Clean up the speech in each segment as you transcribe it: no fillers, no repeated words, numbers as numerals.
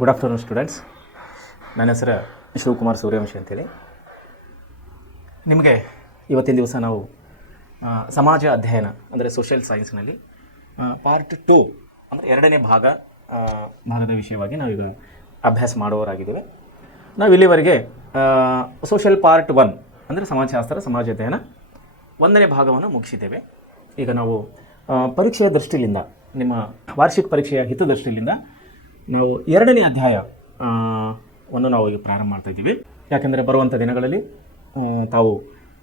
Good afternoon students. ನನ್ನ ಹೆಸರು ಶಿವಕುಮಾರ್ ಸೂರ್ಯವಂಶಿ ಅಂತೇಳಿ. ನಿಮಗೆ ಇವತ್ತಿನ ದಿವಸ ನಾವು ಸಮಾಜ ಅಧ್ಯಯನ ಅಂದರೆ ಸೋಷಿಯಲ್ ಸೈನ್ಸ್ನಲ್ಲಿ ಪಾರ್ಟ್ 2 ಅಂದರೆ ಎರಡನೇ ಭಾಗದ ವಿಷಯವಾಗಿ ನಾವೀಗ ಅಭ್ಯಾಸ ಮಾಡುವವರಾಗಿದ್ದೇವೆ. ನಾವು ಇಲ್ಲಿವರೆಗೆ ಸೋಷಿಯಲ್ ಪಾರ್ಟ್ 1 ಅಂದರೆ ಸಮಾಜಶಾಸ್ತ್ರ ಸಮಾಜ ಅಧ್ಯಯನ 1ನೇ ಭಾಗವನ್ನು ಮುಗಿಸಿದ್ದೇವೆ. ಈಗ ನಾವು ಪರೀಕ್ಷೆಯ ದೃಷ್ಟಿಯಿಂದ, ನಿಮ್ಮ ವಾರ್ಷಿಕ ಪರೀಕ್ಷೆಯ ಹಿತದೃಷ್ಟಿಯಿಂದ ನಾವು 2ನೇ ಅಧ್ಯಾಯವನ್ನು ನಾವು ಈಗ ಪ್ರಾರಂಭ ಮಾಡ್ತಾಯಿದ್ದೀವಿ. ಯಾಕೆಂದರೆ ಬರುವಂಥ ದಿನಗಳಲ್ಲಿ ತಾವು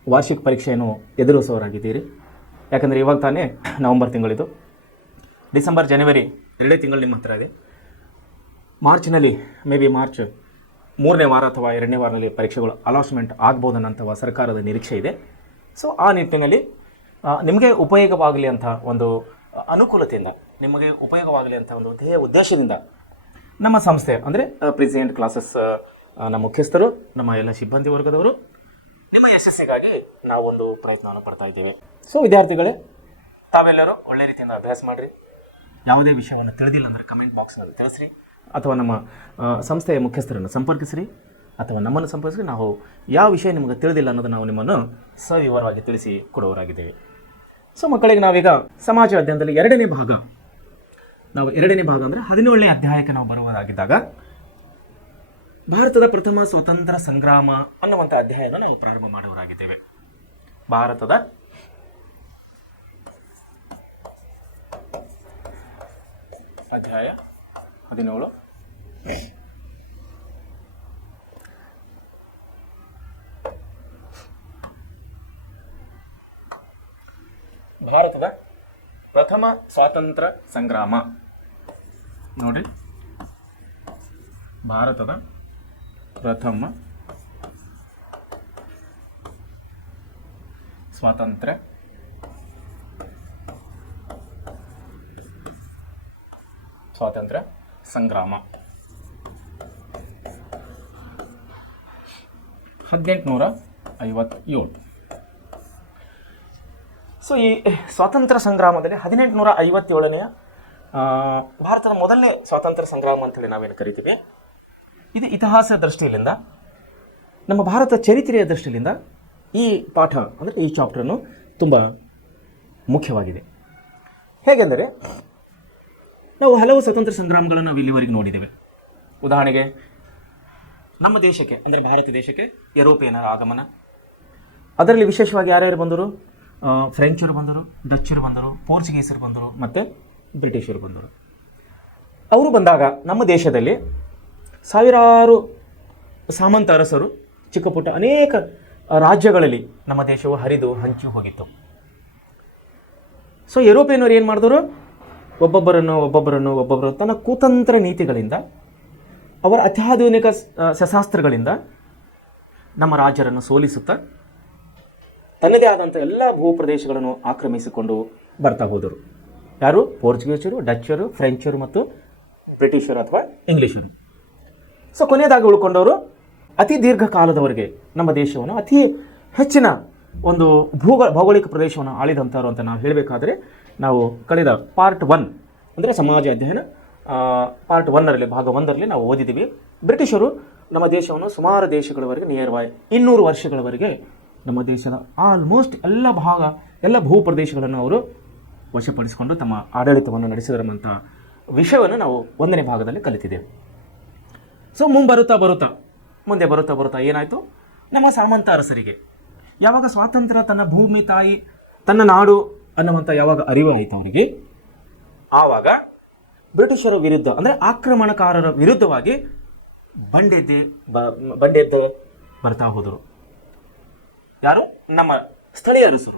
ವಾರ್ಷಿಕ ಪರೀಕ್ಷೆಯನ್ನು ಎದುರಿಸೋರಾಗಿದ್ದೀರಿ. ಯಾಕೆಂದರೆ ಇವಾಗ ತಾನೇ ನವಂಬರ್ ತಿಂಗಳಿದು, ಡಿಸೆಂಬರ್ ಜನವರಿ 2 ತಿಂಗಳು ನಿಮ್ಮ ಹತ್ರ ಇದೆ. ಮಾರ್ಚ್ನಲ್ಲಿ ಮಾರ್ಚ್ 3ನೇ ವಾರ ಅಥವಾ 2ನೇ ವಾರದಲ್ಲಿ ಪರೀಕ್ಷೆಗಳು ಅಲಾಟ್ಮೆಂಟ್ ಆಗ್ಬೋದನ್ನಂಥ ಸರ್ಕಾರದ ನಿರೀಕ್ಷೆ ಇದೆ. ಸೊ ಆ ನಿಟ್ಟಿನಲ್ಲಿ ನಿಮಗೆ ಉಪಯೋಗವಾಗಲಿ ಅಂತ ಒಂದು ಅನುಕೂಲತೆಯಿಂದ, ನಿಮಗೆ ಉಪಯೋಗವಾಗಲಿ ಅಂತ ಒಂದು ಉದ್ದೇಶದಿಂದ ನಮ್ಮ ಸಂಸ್ಥೆ ಅಂದರೆ ಪ್ರೆಸಿಡೆಂಟ್ ಕ್ಲಾಸಸ್ ನಮ್ಮ ಮುಖ್ಯಸ್ಥರು, ನಮ್ಮ ಎಲ್ಲ ಸಿಬ್ಬಂದಿ ವರ್ಗದವರು ನಿಮ್ಮ ಯಶಸ್ಸಿಗಾಗಿ ನಾವೊಂದು ಪ್ರಯತ್ನವನ್ನು ಪಡ್ತಾ ಇದ್ದೇವೆ. ಸೊ ವಿದ್ಯಾರ್ಥಿಗಳೇ, ತಾವೆಲ್ಲರೂ ಒಳ್ಳೆ ರೀತಿಯಿಂದ ಅಭ್ಯಾಸ ಮಾಡಿರಿ. ಯಾವುದೇ ವಿಷಯವನ್ನು ತಿಳಿದಿಲ್ಲ ಅಂದರೆ ಕಮೆಂಟ್ ಬಾಕ್ಸ್ನಲ್ಲಿ ತಿಳಿಸ್ರಿ, ಅಥವಾ ನಮ್ಮ ಸಂಸ್ಥೆಯ ಮುಖ್ಯಸ್ಥರನ್ನು ಸಂಪರ್ಕಿಸ್ರಿ, ಅಥವಾ ನಮ್ಮನ್ನು ಸಂಪರ್ಕಿಸಿ. ನಾವು ಯಾವ ವಿಷಯ ನಿಮಗೆ ತಿಳಿದಿಲ್ಲ ಅನ್ನೋದು ನಾವು ನಿಮ್ಮನ್ನು ಸವಿವರವಾಗಿ ತಿಳಿಸಿ ಕೊಡುವವರಾಗಿದ್ದೇವೆ. ಸೊ ಮಕ್ಕಳಿಗೆ ನಾವೀಗ ಸಮಾಜ ಅಧ್ಯಯನದಲ್ಲಿ 2ನೇ ಭಾಗ ಅಂದರೆ 17ನೇ ಅಧ್ಯಾಯಕ್ಕೆ ನಾವು ಬರುವುದಾಗಿದ್ದಾಗ ಭಾರತದ ಪ್ರಥಮ ಸ್ವಾತಂತ್ರ್ಯ ಸಂಗ್ರಾಮ ಅನ್ನುವಂಥ ಅಧ್ಯಾಯವನ್ನು ನಾವು ಪ್ರಾರಂಭ ಮಾಡುವವರಾಗಿದ್ದೇವೆ. ಭಾರತದ ಅಧ್ಯಾಯ 17. ಭಾರತದ ಪ್ರಥಮ ಸ್ವಾತಂತ್ರ್ಯ ಸಂಗ್ರಾಮ. ನೋಡಿ, ಭಾರತದ ಪ್ರಥಮ ಸ್ವಾತಂತ್ರ್ಯ ಸಂಗ್ರಾಮ 1857. ಸೊ ಈ ಸ್ವಾತಂತ್ರ್ಯ ಸಂಗ್ರಾಮದಲ್ಲಿ 1857ನೇ ಭಾರತದ ಮೊದಲನೇ ಸ್ವಾತಂತ್ರ್ಯ ಸಂಗ್ರಾಮ ಅಂತೇಳಿ ನಾವೇನು ಕರಿತೀವಿ. ಇದು ಇತಿಹಾಸ ದೃಷ್ಟಿಯಿಂದ, ನಮ್ಮ ಭಾರತ ಚರಿತ್ರೆಯ ದೃಷ್ಟಿಯಿಂದ ಈ ಪಾಠ ಅಂದರೆ ಈ ಚಾಪ್ಟರ್ನು ತುಂಬ ಮುಖ್ಯವಾಗಿದೆ. ಹೇಗೆಂದರೆ ನಾವು ಹಲವು ಸ್ವಾತಂತ್ರ್ಯ ಸಂಗ್ರಾಮಗಳನ್ನು ನಾವು ಇಲ್ಲಿವರೆಗೆ ನೋಡಿದ್ದೇವೆ. ಉದಾಹರಣೆಗೆ ನಮ್ಮ ದೇಶಕ್ಕೆ ಅಂದರೆ ಭಾರತ ದೇಶಕ್ಕೆ ಯುರೋಪಿಯನ್ನರ ಆಗಮನ, ಅದರಲ್ಲಿ ವಿಶೇಷವಾಗಿ ಯಾರ್ಯಾರು ಬಂದರು? ಫ್ರೆಂಚರು ಬಂದರು, ಡಚ್ಚರು ಬಂದರು, ಪೋರ್ಚುಗೀಸರು ಬಂದರು ಮತ್ತು ಬ್ರಿಟಿಷರು ಬಂದರು. ಅವರು ಬಂದಾಗ ನಮ್ಮ ದೇಶದಲ್ಲಿ ಸಾವಿರಾರು ಸಾಮಂತ ಅರಸರು, ಚಿಕ್ಕ ಪುಟ್ಟ ಅನೇಕ ರಾಜ್ಯಗಳಲ್ಲಿ ನಮ್ಮ ದೇಶವು ಹರಿದು ಹಂಚಿ ಹೋಗಿತ್ತು. ಸೊ ಯುರೋಪಿಯನ್ನರು ಏನು ಮಾಡಿದ್ರು? ಒಬ್ಬೊಬ್ಬರು ತನ್ನ ಕುತಂತ್ರ ನೀತಿಗಳಿಂದ, ಅವರ ಅತ್ಯಾಧುನಿಕ ಶಸ್ತ್ರಾಸ್ತ್ರಗಳಿಂದ ನಮ್ಮ ರಾಜ್ಯರನ್ನು ಸೋಲಿಸುತ್ತಾ ತನ್ನದೇ ಆದಂಥ ಎಲ್ಲ ಭೂಪ್ರದೇಶಗಳನ್ನು ಆಕ್ರಮಿಸಿಕೊಂಡು ಬರ್ತಾ ಹೋದರು. ಯಾರು? ಪೋರ್ಚುಗೀಸರು, ಡಚ್ಚರು, ಫ್ರೆಂಚರು ಮತ್ತು ಬ್ರಿಟಿಷರು ಅಥವಾ ಇಂಗ್ಲೀಷರು. ಸೊ ಕೊನೆಯದಾಗಿ ಉಳ್ಕೊಂಡವರು ಅತಿ ದೀರ್ಘಕಾಲದವರೆಗೆ ನಮ್ಮ ದೇಶವನ್ನು ಅತಿ ಹೆಚ್ಚಿನ ಒಂದು ಭೌಗೋಳಿಕ ಪ್ರದೇಶವನ್ನು ಆಳಿದಂಥವ್ರು ಅಂತ ನಾವು ಹೇಳಬೇಕಾದ್ರೆ, ನಾವು ಕಳೆದ ಪಾರ್ಟ್ 1 ಅಂದರೆ ಸಮಾಜ ಅಧ್ಯಯನ ಪಾರ್ಟ್ 1ರಲ್ಲಿ ಭಾಗ 1ರಲ್ಲಿ ನಾವು ಓದಿದ್ದೀವಿ. ಬ್ರಿಟಿಷರು ನಮ್ಮ ದೇಶವನ್ನು ಸುಮಾರು ದೇಶಗಳವರೆಗೆ ನಿಯರ್ಬೈ 200 ವರ್ಷಗಳವರೆಗೆ ನಮ್ಮ ದೇಶದ ಆಲ್ಮೋಸ್ಟ್ ಎಲ್ಲ ಭೂಪ್ರದೇಶಗಳನ್ನು ಅವರು ವಶಪಡಿಸಿಕೊಂಡು ತಮ್ಮ ಆಡಳಿತವನ್ನು ನಡೆಸಿದರಂಥ ವಿಷಯವನ್ನು ನಾವು 1ನೇ ಭಾಗದಲ್ಲಿ ಕಲಿತಿದ್ದೇವೆ. ಸೊ ಮುಂದೆ ಬರುತ್ತಾ ಏನಾಯಿತು? ನಮ್ಮ ಸಾಮಂತ ಅರಸರಿಗೆ ಯಾವಾಗ ಸ್ವಾತಂತ್ರ್ಯ, ತನ್ನ ಭೂಮಿ ತಾಯಿ, ತನ್ನ ನಾಡು ಅನ್ನುವಂಥ ಯಾವಾಗ ಅರಿವು ಆಯಿತು ಅವರಿಗೆ, ಆವಾಗ ಬ್ರಿಟಿಷರ ವಿರುದ್ಧ ಅಂದರೆ ಆಕ್ರಮಣಕಾರರ ವಿರುದ್ಧವಾಗಿ ಬಂಡೆದ್ದು ಬರ್ತಾ ಹೋದರು. ಯಾರು? ನಮ್ಮ ಸ್ಥಳೀಯ ಅರಸರು.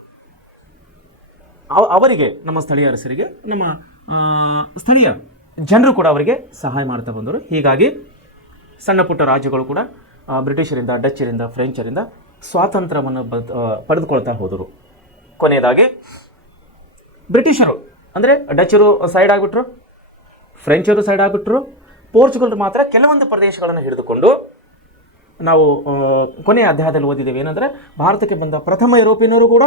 ಅವರಿಗೆ, ನಮ್ಮ ಸ್ಥಳೀಯ ಅರಸರಿಗೆ, ನಮ್ಮ ಸ್ಥಳೀಯ ಜನರು ಕೂಡ ಅವರಿಗೆ ಸಹಾಯ ಮಾಡ್ತಾ ಬಂದರು. ಹೀಗಾಗಿ ಸಣ್ಣ ಪುಟ್ಟ ರಾಜ್ಯಗಳು ಕೂಡ ಬ್ರಿಟಿಷರಿಂದ, ಡಚ್ಚರಿಂದ, ಫ್ರೆಂಚರಿಂದ ಸ್ವಾತಂತ್ರ್ಯವನ್ನು ಪಡೆದುಕೊಳ್ತಾ ಹೋದರು. ಕೊನೆಯದಾಗಿ ಬ್ರಿಟಿಷರು ಅಂದರೆ ಡಚ್ಚರು ಸೈಡ್ ಆಗಿಬಿಟ್ರು, ಫ್ರೆಂಚರು ಸೈಡ್ ಆಗಿಬಿಟ್ರು, ಪೋರ್ಚುಗಲ್ರು ಮಾತ್ರ ಕೆಲವೊಂದು ಪ್ರದೇಶಗಳನ್ನು ಹಿಡಿದುಕೊಂಡು, ನಾವು ಕೊನೆಯ ಅಧ್ಯಾಯದಲ್ಲಿ ಓದಿದ್ದೇವೆ ಏನಂದರೆ ಭಾರತಕ್ಕೆ ಬಂದ ಪ್ರಥಮ ಯುರೋಪಿಯನ್ನರು ಕೂಡ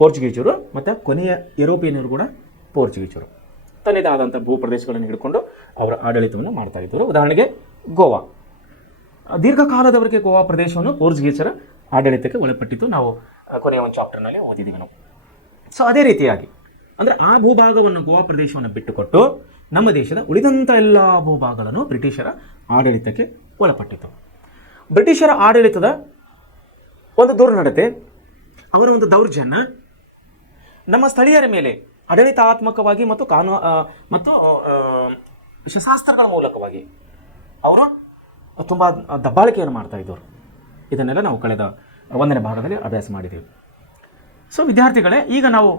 ಪೋರ್ಚುಗೀಸರು ಮತ್ತು ಕೊನೆಯ ಯುರೋಪಿಯನ್ನರು ಕೂಡ ಪೋರ್ಚುಗೀಸರು. ತನ್ನದೇ ಆದಂಥ ಭೂ ಪ್ರದೇಶಗಳನ್ನು ಹಿಡ್ಕೊಂಡು ಅವರ ಆಡಳಿತವನ್ನು ಮಾಡ್ತಾ ಇದ್ದರು. ಉದಾಹರಣೆಗೆ ಗೋವಾ, ದೀರ್ಘಕಾಲದವರೆಗೆ ಗೋವಾ ಪ್ರದೇಶವನ್ನು ಪೋರ್ಚುಗೀಸರ ಆಡಳಿತಕ್ಕೆ ಒಳಪಟ್ಟಿತ್ತು. ನಾವು ಕೊನೆಯ ಒಂದು ಚಾಪ್ಟರ್ನಲ್ಲಿ ಓದಿದ್ದೀವಿ ನಾವು. ಸೊ ಅದೇ ರೀತಿಯಾಗಿ ಅಂದರೆ ಆ ಭೂಭಾಗವನ್ನು, ಗೋವಾ ಪ್ರದೇಶವನ್ನು ಬಿಟ್ಟುಕೊಟ್ಟು ನಮ್ಮ ದೇಶದ ಉಳಿದಂಥ ಎಲ್ಲ ಭೂಭಾಗಗಳನ್ನು ಬ್ರಿಟಿಷರ ಆಡಳಿತಕ್ಕೆ ಒಳಪಟ್ಟಿತು. ಬ್ರಿಟಿಷರ ಆಡಳಿತದ ಒಂದು ದುರ್ನಡತೆ, ಅವರ ಒಂದು ದೌರ್ಜನ್ಯ ನಮ್ಮ ಸ್ಥಳೀಯರ ಮೇಲೆ ಆಡಳಿತಾತ್ಮಕವಾಗಿ ಮತ್ತು ಶಸ್ತ್ರಾಸ್ತ್ರಗಳ ಮೂಲಕವಾಗಿ ಅವರು ತುಂಬ ದಬ್ಬಾಳಿಕೆಯನ್ನು ಮಾಡ್ತಾ ಇದ್ದರು. ಇದನ್ನೆಲ್ಲ ನಾವು ಕಳೆದ 1ನೇ ಭಾಗದಲ್ಲಿ ಅಭ್ಯಾಸ ಮಾಡಿದ್ದೇವೆ. ಸೊ ವಿದ್ಯಾರ್ಥಿಗಳೇ, ಈಗ ನಾವು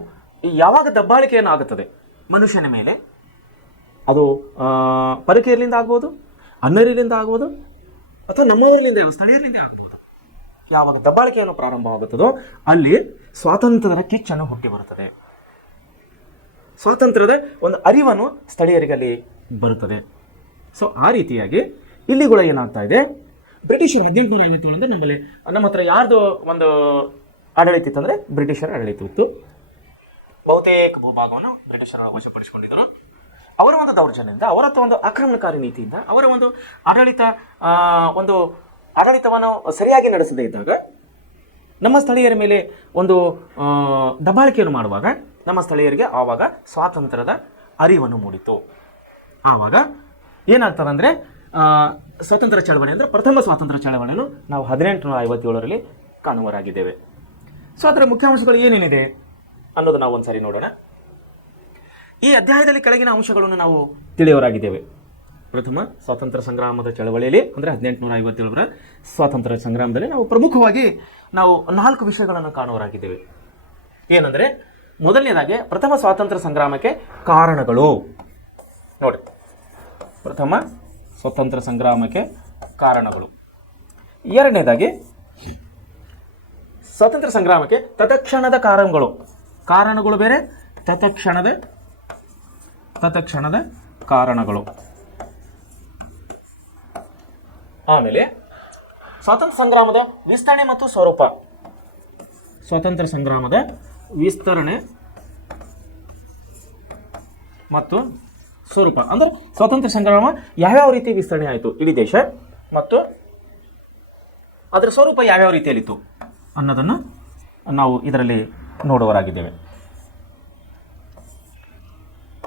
ಯಾವಾಗ ದಬ್ಬಾಳಿಕೆಯನ್ನು ಆಗುತ್ತದೆ ಮನುಷ್ಯನ ಮೇಲೆ, ಅದು ಪರಕೀಯರಿಂದ ಆಗ್ಬೋದು, ಅನ್ಯರಿಂದ ಆಗ್ಬೋದು, ಅಥವಾ ನಮ್ಮವರಿಂದ ಸ್ಥಳೀಯರಿಂದ ಆಗ್ಬೋದು. ಯಾವಾಗ ದಬ್ಬಾಳಿಕೆಯನ್ನು ಪ್ರಾರಂಭವಾಗುತ್ತದೋ ಅಲ್ಲಿ ಸ್ವಾತಂತ್ರ್ಯದ ಕಿಚ್ಚನ್ನು ಹುಟ್ಟಿ ಬರುತ್ತದೆ. ಸ್ವಾತಂತ್ರ್ಯದ ಒಂದು ಅರಿವನ್ನು ಸ್ಥಳೀಯರಿಗೆ ಅಲ್ಲಿ ಬರುತ್ತದೆ. ಸೊ ಆ ರೀತಿಯಾಗಿ ಇಲ್ಲಿ ಕೂಡ ಏನಾಗ್ತಾ ಇದೆ, ಬ್ರಿಟಿಷರು 1857 ಅಂದರೆ ನಮ್ಮ ಹತ್ರ ಯಾರ್ದು ಒಂದು ಆಡಳಿತ ಇತ್ತು ಅಂದರೆ ಬ್ರಿಟಿಷರ ಆಡಳಿತ ಇತ್ತು. ಬಹುತೇಕ ಭೂಭಾಗವನ್ನು ಬ್ರಿಟಿಷರು ವಶಪಡಿಸಿಕೊಂಡಿದ್ದರು. ಅವರ ಒಂದು ದೌರ್ಜನ್ಯದಿಂದ, ಅವರ ಒಂದು ಆಕ್ರಮಣಕಾರಿ ನೀತಿಯಿಂದ, ಅವರ ಒಂದು ಆಡಳಿತವನ್ನು ಸರಿಯಾಗಿ ನಡೆಸದೇ ಇದ್ದಾಗ ನಮ್ಮ ಸ್ಥಳೀಯರ ಮೇಲೆ ಒಂದು ದಬ್ಬಾಳಿಕೆಯನ್ನು ಮಾಡುವಾಗ ನಮ್ಮ ಸ್ಥಳೀಯರಿಗೆ ಆವಾಗ ಸ್ವಾತಂತ್ರ್ಯದ ಅರಿವನ್ನು ಮೂಡಿತು. ಆವಾಗ ಏನಾಗ್ತದೆ ಅಂದರೆ ಸ್ವಾತಂತ್ರ್ಯ ಚಳವಳಿ ಅಂದರೆ ಪ್ರಥಮ ಸ್ವಾತಂತ್ರ್ಯ ಚಳವಳಿಯನ್ನು ನಾವು 1857ರಲ್ಲಿ ಕಾಣುವರಾಗಿದ್ದೇವೆ. ಸೊ ಅದರ ಮುಖ್ಯಾಂಶಗಳು ಏನೇನಿದೆ ಅನ್ನೋದು ನಾವು ಒಂದ್ಸರಿ ನೋಡೋಣ. ಈ ಅಧ್ಯಾಯದಲ್ಲಿ ಕೆಳಗಿನ ಅಂಶಗಳನ್ನು ನಾವು ತಿಳಿಯವರಾಗಿದ್ದೇವೆ. ಪ್ರಥಮ ಸ್ವಾತಂತ್ರ್ಯ ಸಂಗ್ರಾಮದ ಚಳವಳಿಯಲ್ಲಿ ಅಂದರೆ 1857ರ ಸ್ವಾತಂತ್ರ್ಯ ಸಂಗ್ರಾಮದಲ್ಲಿ ನಾವು ಪ್ರಮುಖವಾಗಿ 4 ವಿಷಯಗಳನ್ನು ಕಾಣುವರಾಗಿದ್ದೇವೆ. ಏನಂದರೆ, ಮೊದಲನೇದಾಗಿ ಪ್ರಥಮ ಸ್ವಾತಂತ್ರ್ಯ ಸಂಗ್ರಾಮಕ್ಕೆ ಕಾರಣಗಳು. ನೋಡಿ, ಪ್ರಥಮ ಸ್ವಾತಂತ್ರ್ಯ ಸಂಗ್ರಾಮಕ್ಕೆ ಕಾರಣಗಳು. ಎರಡನೇದಾಗಿ ಸ್ವಾತಂತ್ರ್ಯ ಸಂಗ್ರಾಮಕ್ಕೆ ತತ್ಕ್ಷಣದ ಕಾರಣಗಳು ಬೇರೆ, ತತ್ಕ್ಷಣದ ಕಾರಣಗಳು. ಆಮೇಲೆ ಸ್ವಾತಂತ್ರ್ಯ ಸಂಗ್ರಾಮದ ವಿಸ್ತರಣೆ ಮತ್ತು ಸ್ವರೂಪ. ಸ್ವಾತಂತ್ರ್ಯ ಸಂಗ್ರಾಮದ ವಿಸ್ತರಣೆ ಮತ್ತು ಸ್ವರೂಪ ಅಂದರೆ ಸ್ವಾತಂತ್ರ್ಯ ಸಂಗ್ರಾಮ ಯಾವ್ಯಾವ ರೀತಿ ವಿಸ್ತರಣೆ ಆಯಿತು ಇಡೀ ದೇಶ, ಮತ್ತು ಅದರ ಸ್ವರೂಪ ಯಾವ್ಯಾವ ರೀತಿಯಲ್ಲಿತ್ತು ಅನ್ನೋದನ್ನು ನಾವು ಇದರಲ್ಲಿ ನೋಡುವರಾಗಿದ್ದೇವೆ.